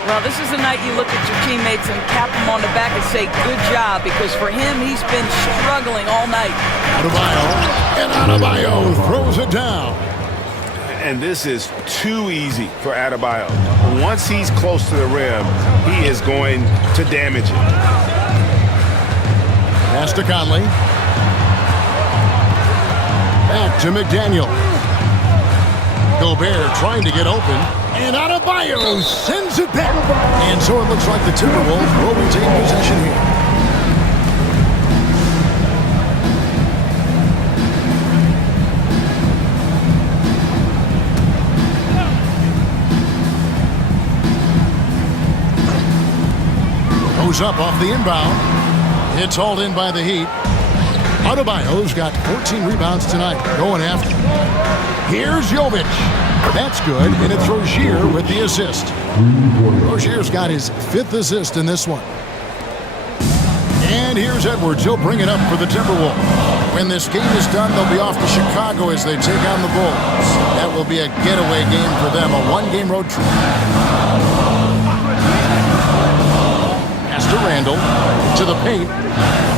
Well, this is the night you look at your teammates and tap them on the back and say, good job, because for him, he's been struggling all night. Adebayo throws it down. And this is too easy for Adebayo. Once he's close to the rim, he is going to damage it. Pass to Conley. Back to McDaniel. Gobert trying to get open. And Adebayo sends it back. And so it looks like the Timberwolves will retain possession here. Goes up off the inbound. It's hauled in by the Heat. Adebayo's got 14 rebounds tonight. Going after. Here's Jovic. That's good, and it's Rozier with the assist. Rozier's got his 5th assist in this one. And here's Edwards. He'll bring it up for the Timberwolves. When this game is done, they'll be off to Chicago as they take on the Bulls. That will be a getaway game for them, a 1-game road trip. Pass to Randall, to the paint.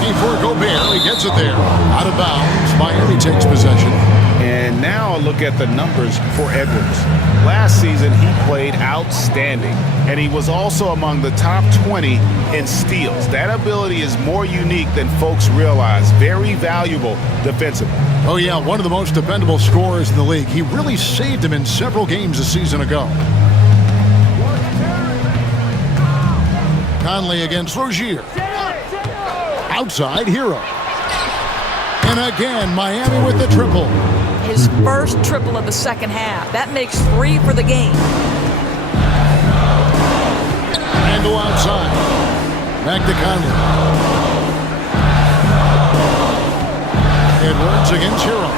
Before Gobert, he gets it there. Out of bounds, Miami takes possession. And now a look at the numbers for Edwards. Last season, he played outstanding, and he was also among the top 20 in steals. That ability is more unique than folks realize. Very valuable defensively. Oh, yeah, one of the most dependable scorers in the league. He really saved him in several games a season ago. Conley against Rozier. Outside, Hero. And again, Miami with the triple. His first triple of the second half. That makes 3 for the game. Randall outside. Back to Conley. Edwards against Hero.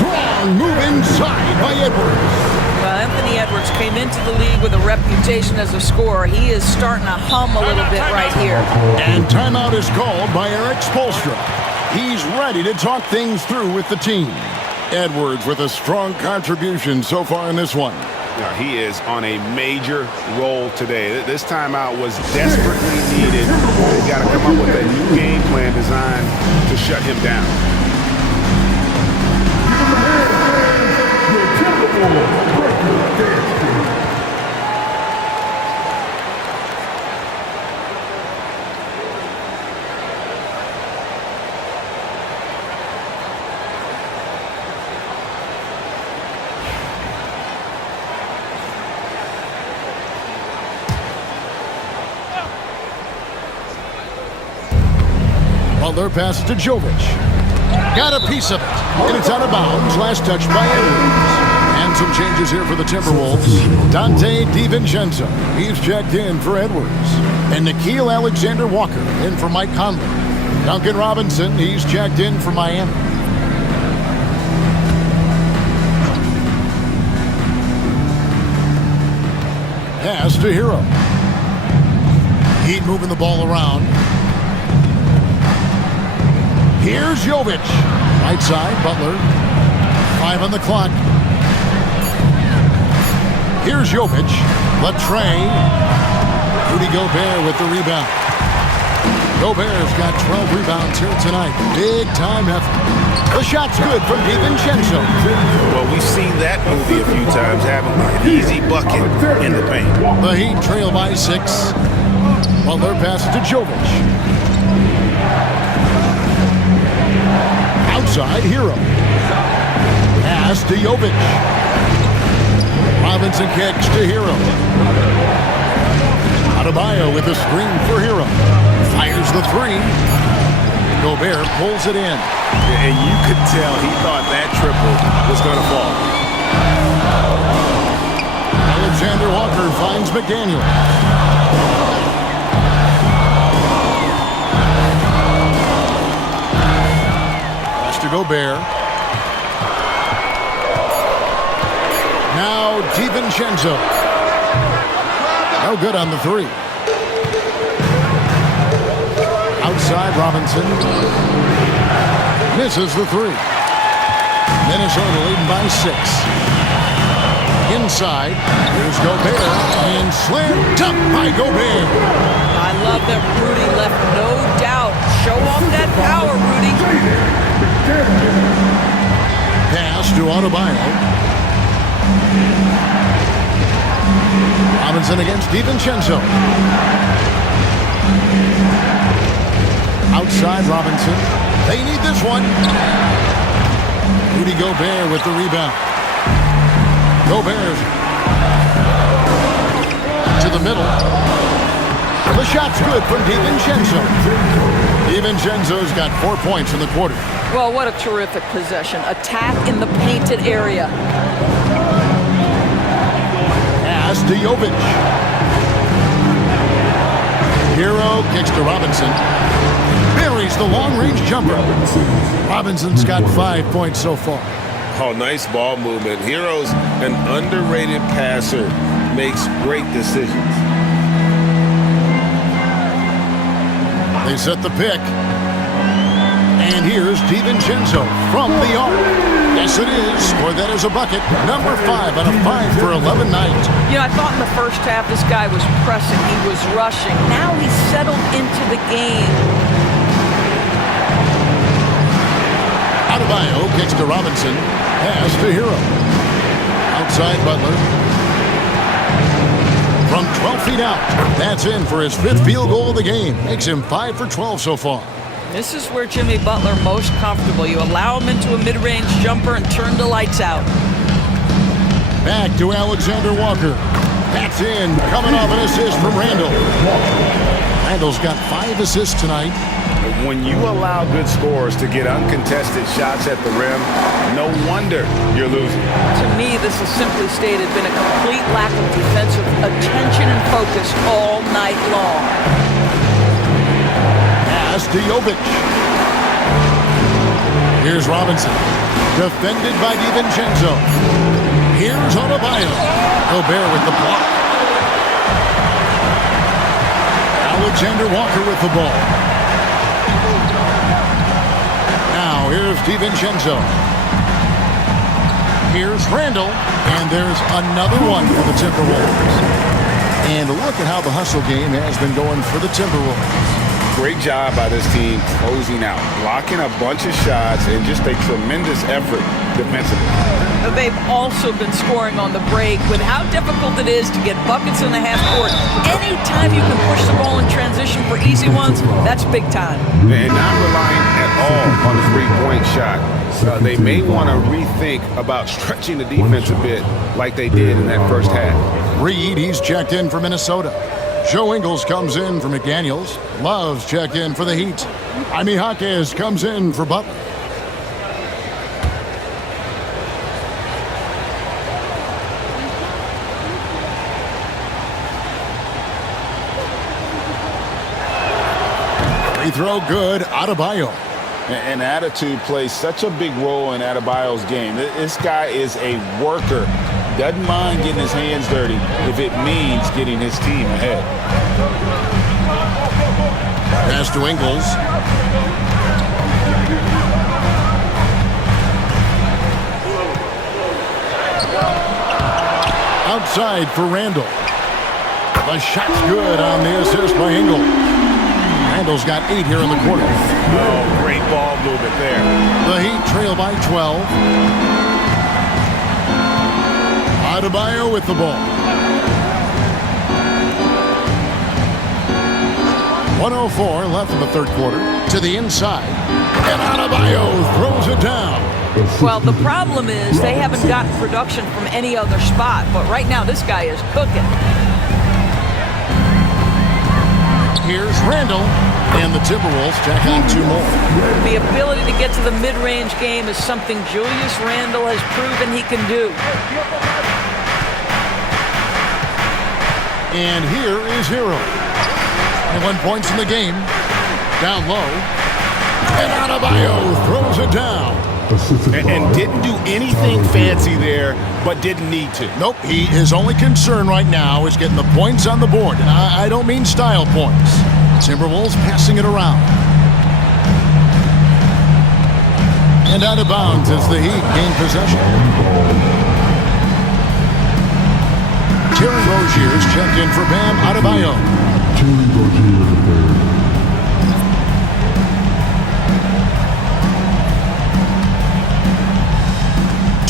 Strong move inside by Edwards. Well, Anthony Edwards came into the league with a reputation as a scorer. He is starting to hum a little bit right here. And timeout is called by Eric Spoelstra. He's ready to talk things through with the team. Edwards with a strong contribution so far in this one. Now, he is on a major role today. This timeout was desperately needed. They've got to come up with a new game plan designed to shut him down. Butler passes to Jovic. Got a piece of it. And it's out of bounds. Last touch by Edwards. And some changes here for the Timberwolves. Dante DiVincenzo. He's checked in for Edwards. And Nickeil Alexander-Walker in for Mike Conley. Duncan Robinson, he's checked in for Miami. Pass to Hero. Heat moving the ball around. Here's Jovic. Right side, Butler. 5 on the clock. Here's Jovic. Latrey. Rudy Gobert with the rebound. Gobert's got 12 rebounds here tonight. Big time effort. The shot's good from DiVincenzo. Well, we've seen that movie a few times, haven't we? An easy bucket in the paint. The Heat trail by 6. Butler passes to Jovic. Outside, Hero. Pass to Jovic. Robinson kicks to Hero. Adebayo with a screen for Hero. Fires the 3. Gobert pulls it in. And you could tell he thought that triple was going to fall. Alexander Walker finds McDaniel. To Gobert. Now DiVincenzo. No good on the 3. Outside Robinson. Misses the 3. Minnesota leading by 6. inside. Here's Gobert. And slam dunk by Gobert. I love that Rudy left no doubt. Show off that power, Rudy. Pass to Adebayo. Robinson against DiVincenzo. Outside Robinson. They need this one. Rudy Gobert with the rebound. Gobert to the middle. The shot's good from DiVincenzo. DiVincenzo's got 4 points in the quarter. Well, what a terrific possession. Attack in the painted area. Pass to Jovic. Hero kicks to Robinson. Buries the long-range jumper. Robinson's got 5 points so far. Oh, nice ball movement. Hero's an underrated passer. Makes great decisions. They set the pick. And here's DiVincenzo from the arc. Yes, it is. Or that is a bucket. Number 5 on a 5 for 11 night. You know, I thought in the first half this guy was pressing. He was rushing. Now he's settled into the game. Adebayo kicks to Robinson. Pass to Hero. Outside Butler. From 12 feet out. That's in for his 5th field goal of the game. Makes him 5 for 12 so far. This is where Jimmy Butler most comfortable. You allow him into a mid-range jumper and turn the lights out. Back to Alexander Walker. That's in. Coming off an assist from Randall. Randall's got 5 assists tonight. When you allow good scorers to get uncontested shots at the rim, no wonder you're losing. To me, this is simply stated been a complete lack of defensive attention and focus all night long. Pass to Jovic. Here's Robinson. Defended by DiVincenzo. Here's Adebayo. Gobert with the block. Alexander Walker with the ball. Now here's DiVincenzo. Here's Randall. And there's another one for the Timberwolves. And look at how the hustle game has been going for the Timberwolves. Great job by this team closing out, blocking a bunch of shots, and just a tremendous effort defensively. They've also been scoring on the break. With how difficult it is to get buckets in the half court, anytime you can push the ball in transition for easy ones, that's big time. And not relying at all on the three-point shot. They may want to rethink about stretching the defense a bit like they did in that first half. Reed, he's checked in for Minnesota. Joe Ingles comes in for McDaniels. Love's checked in for the Heat. Jaime Jaquez comes in for Butler. Free throw good, Adebayo. And attitude plays such a big role in Adebayo's game. This guy is a worker. Doesn't mind getting his hands dirty if it means getting his team ahead. Pass to Ingles. Outside for Randall. The shot's good on the assist by Ingles. Randall's got 8 here in the quarter. Oh, great ball movement there. The Heat trail by 12. Adebayo with the ball. 1:04 left in the third quarter. To the inside. And Adebayo throws it down. Well, the problem is they haven't gotten production from any other spot. But right now, this guy is cooking. Here's Randall. And the Timberwolves tack on 2 more. The ability to get to the mid-range game is something Julius Randle has proven he can do. And here is Hero. 21 points in the game. Down low. And Adebayo throws it down. And didn't do anything fancy there, but didn't need to. Nope. His only concern right now is getting the points on the board. And I don't mean style points. Timberwolves passing it around. And out of bounds as the Heat gain possession. Terry Rozier's checked in for Bam Adebayo. Terry Rozier the third.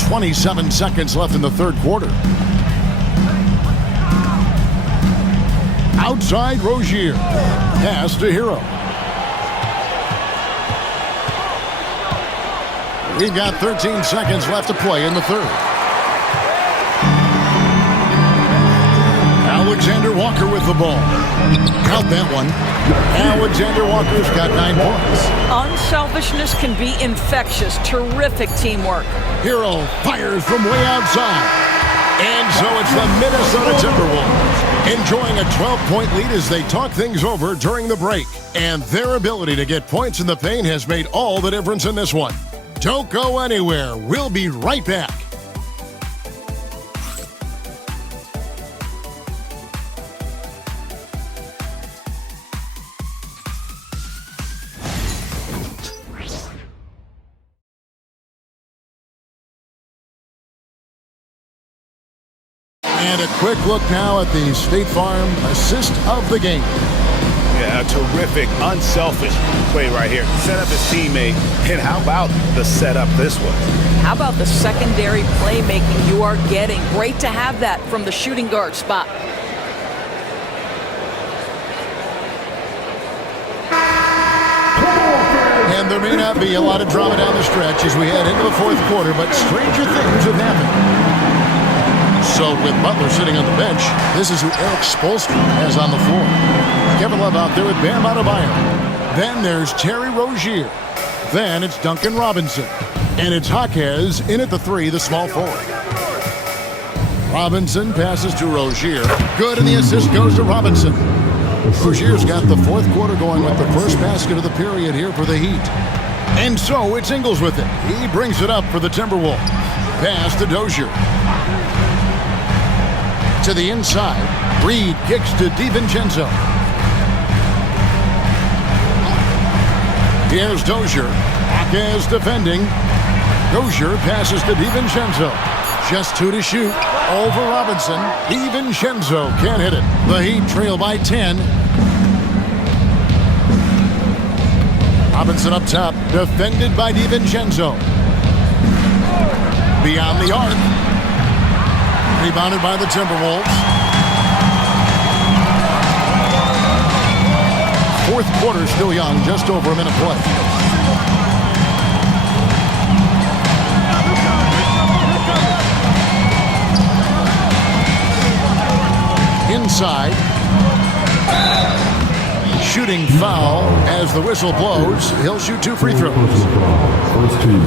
27 seconds left in the third quarter. Outside Rozier. Pass to Hero. We've got 13 seconds left to play in the third. Alexander Walker with the ball. Count that one. Alexander Walker's got 9 points. Unselfishness can be infectious. Terrific teamwork. Hero fires from way outside. And so it's the Minnesota Timberwolves enjoying a 12-point lead as they talk things over during the break. And their ability to get points in the paint has made all the difference in this one. Don't go anywhere. We'll be right back. And a quick look now at the State Farm assist of the game. Yeah, a terrific, unselfish play right here. Set up his teammate. And how about the setup this one? How about the secondary playmaking you are getting? Great to have that from the shooting guard spot. And there may not be a lot of drama down the stretch as we head into the fourth quarter, but stranger things have happened. So with Butler sitting on the bench, this is who Eric Spoelstra has on the floor. Kevin Love out there with Bam Adebayo. Then there's Terry Rozier. Then it's Duncan Robinson. And it's Jaquez in at the 3, the small forward. Robinson passes to Rozier. Good, and the assist goes to Robinson. Rozier's got the fourth quarter going with the first basket of the period here for the Heat. And so it's Ingles with it. He brings it up for the Timberwolves. Pass to Dozier. To the inside. Reed kicks to DiVincenzo. Here's Dozier. Jaquez defending. Dozier passes to DiVincenzo. Just 2 to shoot. Over Robinson. DiVincenzo can't hit it. The Heat trail by 10. Robinson up top. Defended by DiVincenzo. Beyond the arc. Rebounded by the Timberwolves. Fourth quarter still young. Just over a minute play. Inside. Shooting foul as the whistle blows. He'll shoot 2 free throws.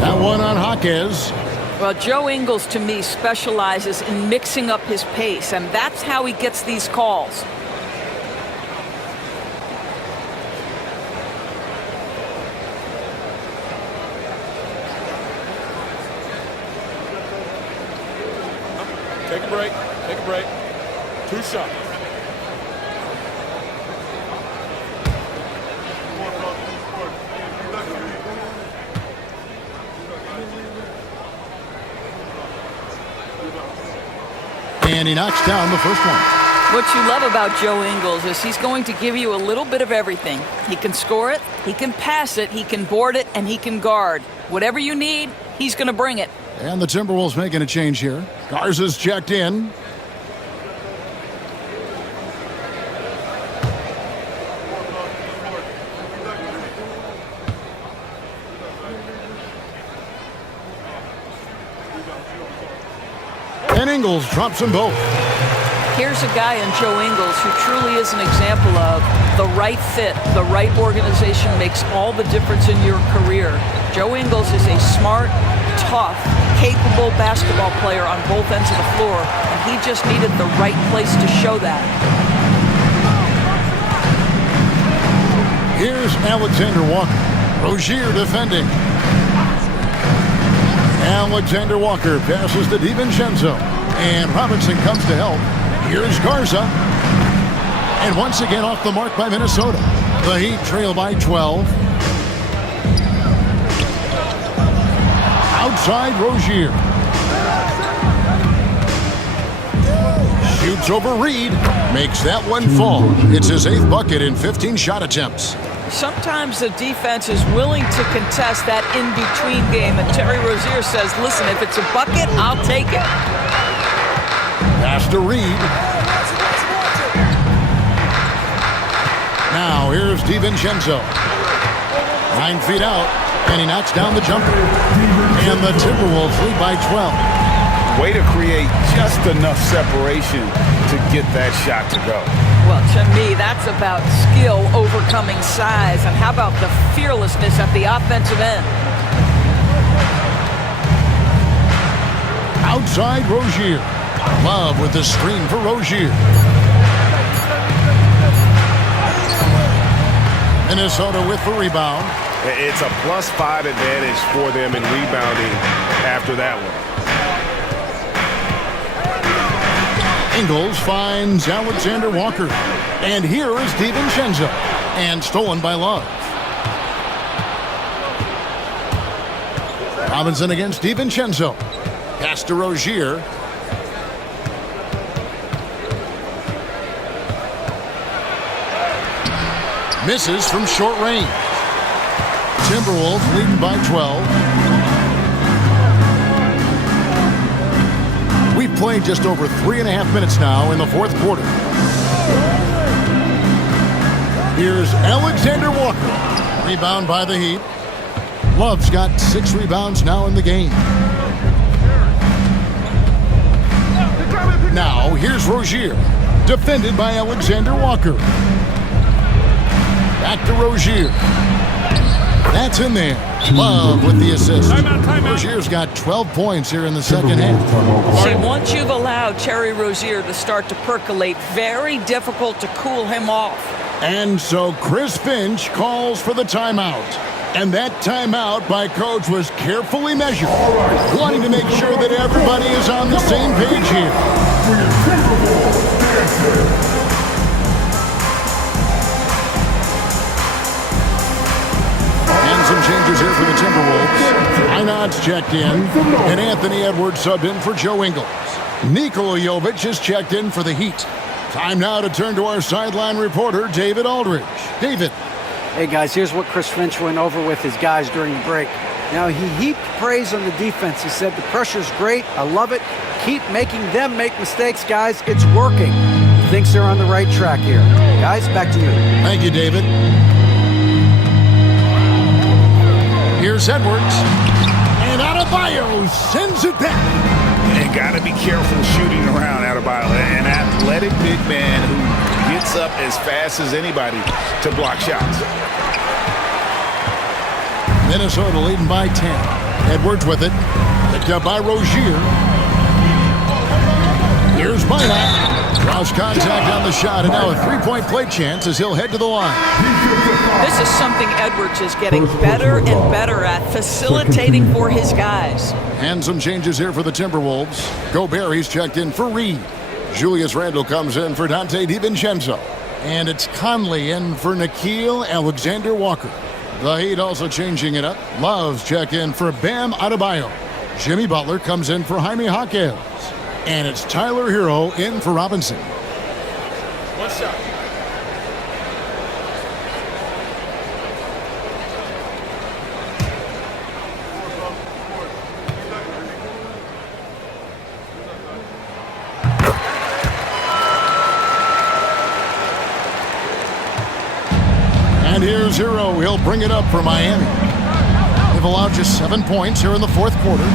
That one on Jaquez. Well, Joe Ingles, to me, specializes in mixing up his pace, and that's how he gets these calls. Take a break. Take a break. 2 shots. And he knocks down the first one. What you love about Joe Ingles is he's going to give you a little bit of everything. He can score it, he can pass it, he can board it, and he can guard. Whatever you need, he's going to bring it. And the Timberwolves making a change here. Garza's checked in. And Ingles drops them both. Here's a guy in Joe Ingles who truly is an example of the right fit, the right organization makes all the difference in your career. Joe Ingles is a smart, tough, capable basketball player on both ends of the floor, and he just needed the right place to show that. Here's Alexander Walker. Rozier defending. Alexander Walker passes to DiVincenzo. And Robinson comes to help. Here's Garza. And once again off the mark by Minnesota. The Heat trail by 12. Outside Rozier. Shoots over Reed. Makes that one fall. It's his 8th bucket in 15 shot attempts. Sometimes the defense is willing to contest that in-between game, and Terry Rozier says, listen, if it's a bucket, I'll take it. Pass to Reed. Now here's DiVincenzo. 9 feet out, and he knocks down the jumper. And the Timberwolves lead by 12. Way to create just enough separation to get that shot to go. Well, to me, that's about skill overcoming size. And how about the fearlessness at the offensive end? Outside Rozier. Love with the screen for Rozier. Minnesota with the rebound. It's a +5 advantage for them in rebounding after that one. Ingles finds Alexander Walker. And here is DiVincenzo. And stolen by Love. Robinson against DiVincenzo. Pass to Rozier. Misses from short range. Timberwolves leading by 12. We've played just over 3.5 minutes now in the 4th quarter. Here's Alexander Walker. Rebound by the Heat. Love's got 6 rebounds now in the game. Now here's Rozier. Defended by Alexander Walker. Back to Rozier. That's in there. Love with the assist. Rozier's got 12 points here in the second half. See, once you've allowed Terry Rozier to start to percolate, very difficult to cool him off. And so Chris Finch calls for the timeout. And that timeout by Coach was carefully measured, wanting to make sure that everybody is on the same page here. And some changes here for the Timberwolves. Einod's checked in, and Anthony Edwards subbed in for Joe Ingles. Nikola Jovic is checked in for the Heat. Time now to turn to our sideline reporter, David Aldridge. David. Hey, guys, here's what Chris Finch went over with his guys during the break. Now, he heaped praise on the defense. He said, the pressure's great. I love it. Keep making them make mistakes, guys. It's working. He thinks they're on the right track here. Guys, back to you. Thank you, David. Here's Edwards. And Adebayo sends it back. And got to be careful shooting around Adebayo. An athletic big man who gets up as fast as anybody to block shots. Minnesota leading by 10. Edwards with it. Picked up by Rozier. Here's Bynum. Draws contact on the shot, and now a three-point play chance as he'll head to the line. This is something Edwards is getting better and better at, facilitating for his guys. And some changes here for the Timberwolves. Gobert, he's checked in for Reed. Julius Randle comes in for Dante DiVincenzo. And it's Conley in for Nickeil Alexander-Walker. The Heat also changing it up. Love's check in for Bam Adebayo. Jimmy Butler comes in for Jaime Jaquez. And it's Tyler Hero in for Robinson. One shot. And here's Hero. He'll bring it up for Miami. They've allowed just 7 points here in the 4th quarter.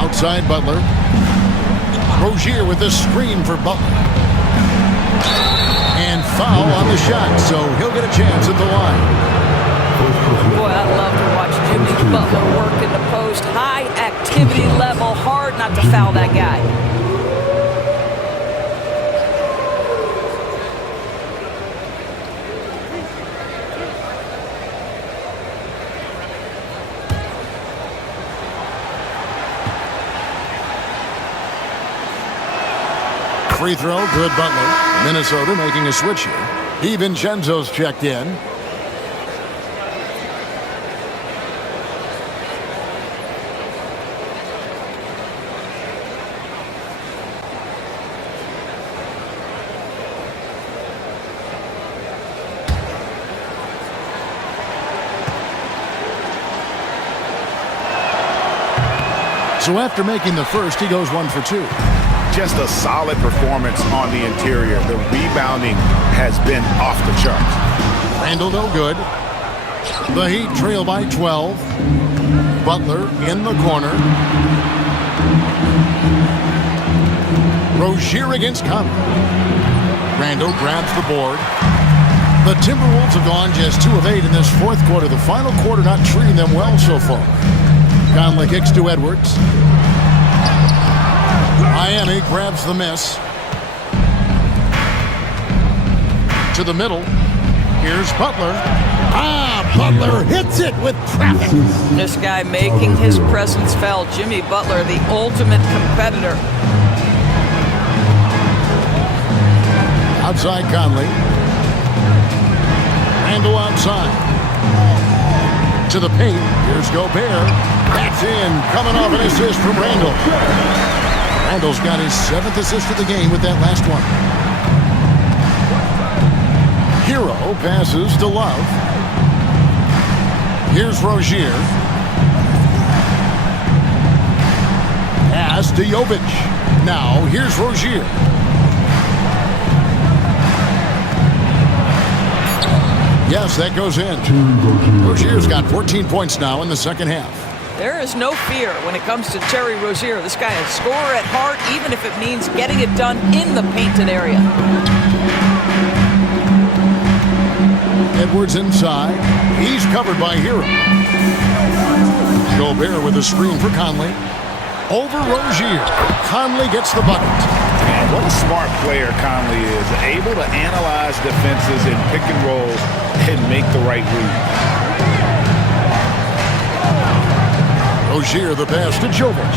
Outside Butler. Rozier with the screen for Butler. And foul on the shot, so he'll get a chance at the line. Boy, I love to watch Jimmy Butler work in the post. High activity level, hard not to foul that guy. Free throw, good Butler. Minnesota making a switch here. DiVincenzo's checked in. So after making the first, he goes 1 for 2. Just a solid performance on the interior. The rebounding has been off the charts. Randall no good. The Heat trail by 12. Butler in the corner. Rozier against Conley. Randall grabs the board. The Timberwolves have gone just 2 of 8 in this fourth quarter. The final quarter not treating them well so far. Conley kicks to Edwards. Miami grabs the miss. To the middle. Here's Butler. Butler hits it with traffic. This guy making his presence felt. Jimmy Butler, the ultimate competitor. Outside Conley. Randall outside. To the paint. Here's Gobert. That's in. Coming off an assist from Randall. Randall's got his 7th assist of the game with that last one. Hero passes to Love. Here's Rozier. Pass to Jovic. Now here's Rozier. Yes, that goes in. Rozier's got 14 points now in the second half. There is no fear when it comes to Terry Rozier. This guy is a scorer at heart, even if it means getting it done in the painted area. Edwards inside. He's covered by Hero. Gobert with a screen for Conley. Over Rozier. Conley gets the bucket. And what a smart player Conley is. Able to analyze defenses and pick and rolls and make the right read. Rozier the pass to Jovic.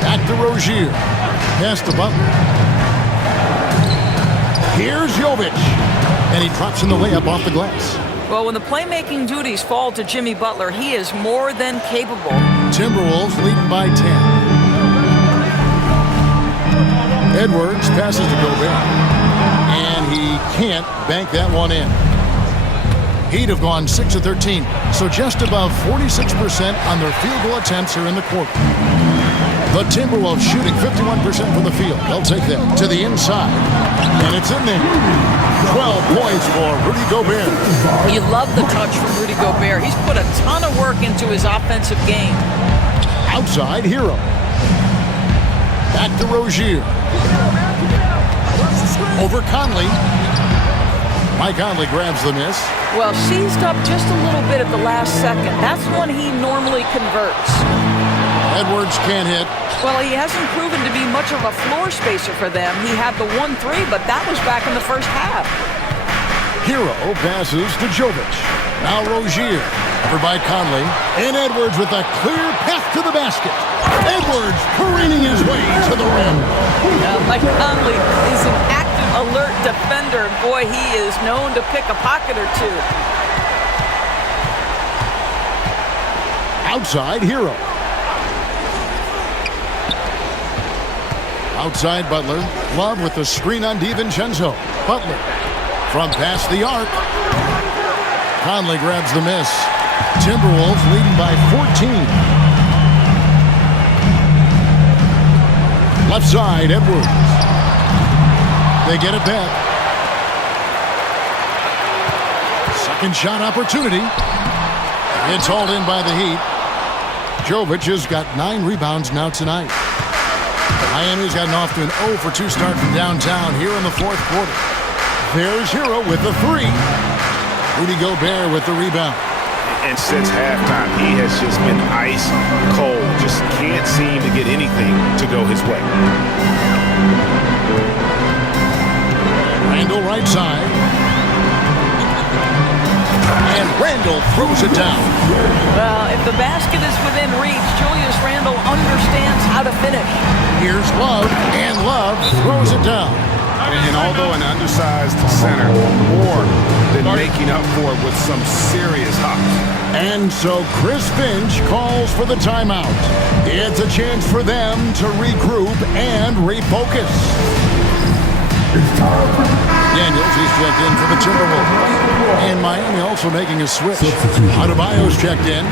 Back to Rozier. Pass to Butler. Here's Jovic. And he drops in the layup off the glass. Well, when the playmaking duties fall to Jimmy Butler, he is more than capable. Timberwolves leading by 10. Edwards passes to Gobert. And he can't bank that one in. Heat have gone 6 of 13, so just above 46% on their field goal attempts are in the quarter. The Timberwolves shooting 51% from the field. They'll take that to the inside, and it's in there. 12 points for Rudy Gobert. You love the touch from Rudy Gobert. He's put a ton of work into his offensive game. Outside Hero. Back to Rozier. Over Conley. Mike Conley grabs the miss. Well, seized up just a little bit at the last second. That's when he normally converts. Edwards can't hit. Well, he hasn't proven to be much of a floor spacer for them. He had the 1-3, but that was back in the first half. Hero passes to Jovic. Now Rozier. Covered by Conley. And Edwards with a clear path to the basket. Edwards careening his way to the rim. Mike Conley is an active, alert defender. Boy, he is known to pick a pocket or two. Outside Hero. Outside Butler. Love with the screen on DiVincenzo. Butler from past the arc. Conley grabs the miss. Timberwolves leading by 14. Left side, Edwards. They get it back. Second shot opportunity. It's hauled in by the Heat. Jovic has got 9 rebounds now tonight. Miami's gotten off to an 0 for 2 start from downtown here in the fourth quarter. There's Hero with the 3. Rudy Gobert with the rebound. And since halftime, he has just been ice cold. Just can't seem to get anything to go his way. Randall right side. And Randall throws it down. Well, if the basket is within reach, Julius Randle understands how to finish. Here's Love, and Love throws it down. And although an undersized center, more than making up for it with some serious hops. And so Chris Finch calls for the timeout. It's a chance for them to regroup and refocus. Daniels, he's checked in for the Timberwolves. And Miami also making a switch. Adebayo's checked in.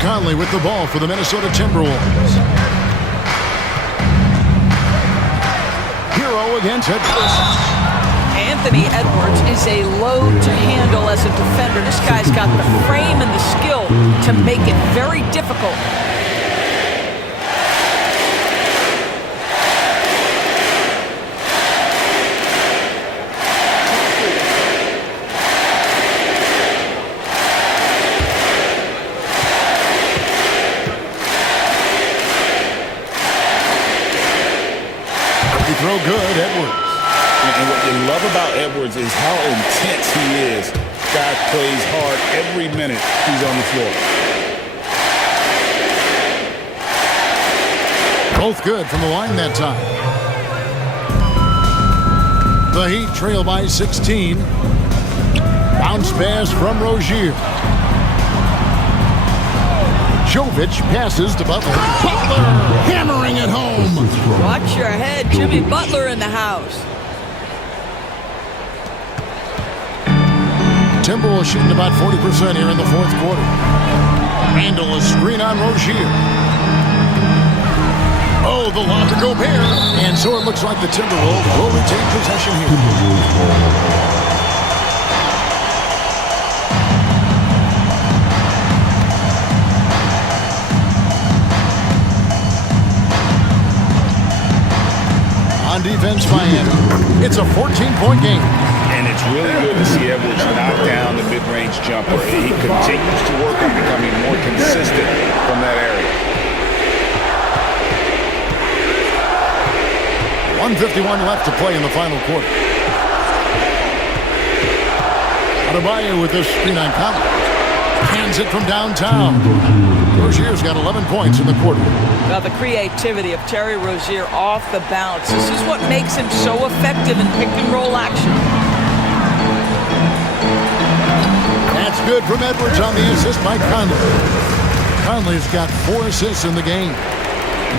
Conley with the ball for the Minnesota Timberwolves. Hero against Edwards. Anthony Edwards is a load to handle as a defender. This guy's got the frame and the skill to make it very difficult. Throw good, Edwards. And what you love about Edwards is how intense he is. Guy plays hard every minute he's on the floor. Both good from the line that time. The Heat trail by 16. Bounce pass from Rozier. Jovic passes to Butler. Butler hammering it home. Watch your head. Jimmy Butler in the house. Timberwolves shooting about 40% here in the fourth quarter. Randall a screen on Rozier. Oh, the lob to Gobert. And so it looks like the Timberwolves will retain possession here. On defense, Miami. It's a 14-point game. And it's really good to see Edwards knock down the mid-range jumper. He continues to work on becoming more consistent from that area. 1:51 left to play in the final quarter. Adebayo with this screen on Conley. Hands it from downtown. Rozier's got 11 points in the quarter. Now the creativity of Terry Rozier off the bounce. This is what makes him so effective in pick-and-roll action. That's good from Edwards on the assist by Conley. Conley's got 4 assists in the game.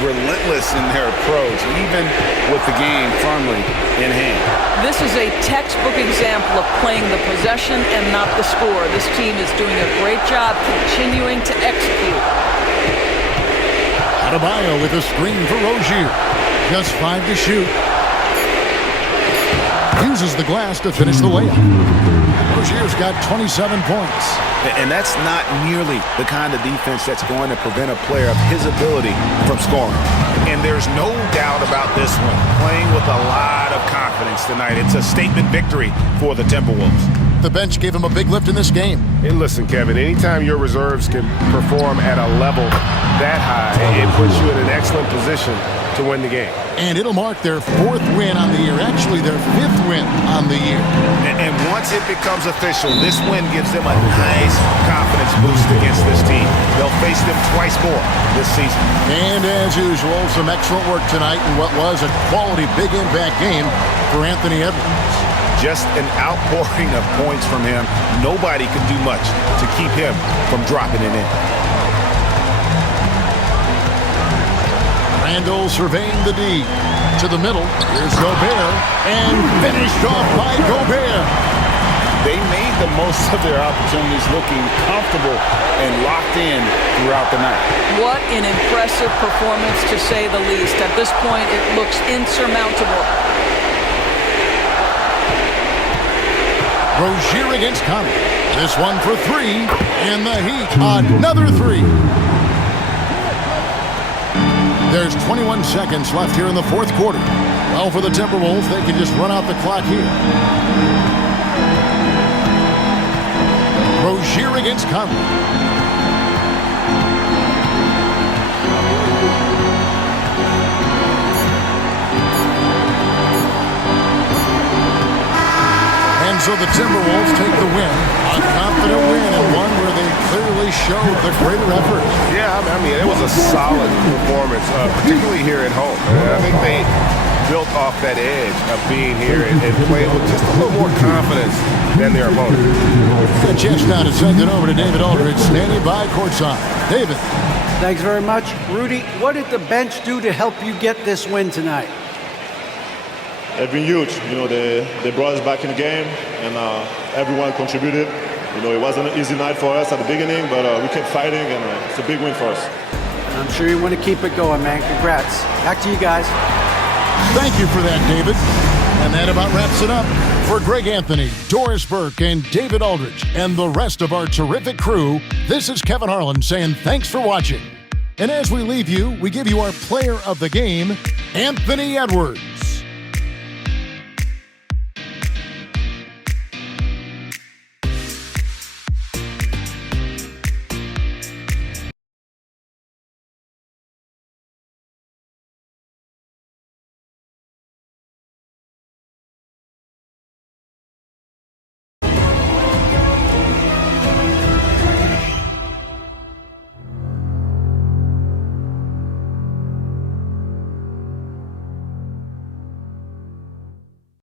Relentless in their approach, even with the game firmly in hand. This is a textbook example of playing the possession and not the score. This team is doing a great job continuing to execute. Adebayo with a screen for Rozier. Just 5 to shoot. Uses the glass to finish the layup. Rozier's got 27 points. And that's not nearly the kind of defense that's going to prevent a player of his ability from scoring. And there's no doubt about this one. Playing with a lot of confidence tonight. It's a statement victory for the Timberwolves. The bench gave him a big lift in this game. And listen, Kevin, anytime your reserves can perform at a level that high, it puts you in an excellent position to win the game. And it'll mark their 4th win on the year. Actually, their 5th win on the year. And once it becomes official, this win gives them a nice confidence boost against this team. They'll face them twice more this season. And as usual, some excellent work tonight in what was a quality big impact game for Anthony Edwards. Just an outpouring of points from him. Nobody can do much to keep him from dropping it in. Randall surveying the D. To the middle. Here's Gobert. And finished off by Gobert. They made the most of their opportunities, looking comfortable and locked in throughout the night. What an impressive performance, to say the least. At this point, it looks insurmountable. Rozier against Conley. This one for 3. In the Heat. Another 3. There's 21 seconds left here in the fourth quarter. Well, for the Timberwolves, they can just run out the clock here. Rozier against Conley. And so the Timberwolves take the win. A confident win, and one where they clearly showed the greater effort. Yeah, I mean, it was a solid performance, particularly here at home. I think they built off that edge of being here and played with just a little more confidence than their opponent. Good chance now to send it over to David Aldridge, standing by courtside. David. Thanks very much. Rudy, what did the bench do to help you get this win tonight? It's been huge. You know, they brought us back in the game, and everyone contributed. It wasn't an easy night for us at the beginning, but we kept fighting, and it's a big win for us. I'm sure you want to keep it going, man. Congrats. Back to you guys. Thank you for that, David. And that about wraps it up. For Greg Anthony, Doris Burke, and David Aldridge, and the rest of our terrific crew, this is Kevin Harlan saying thanks for watching. And as we leave you, we give you our player of the game, Anthony Edwards.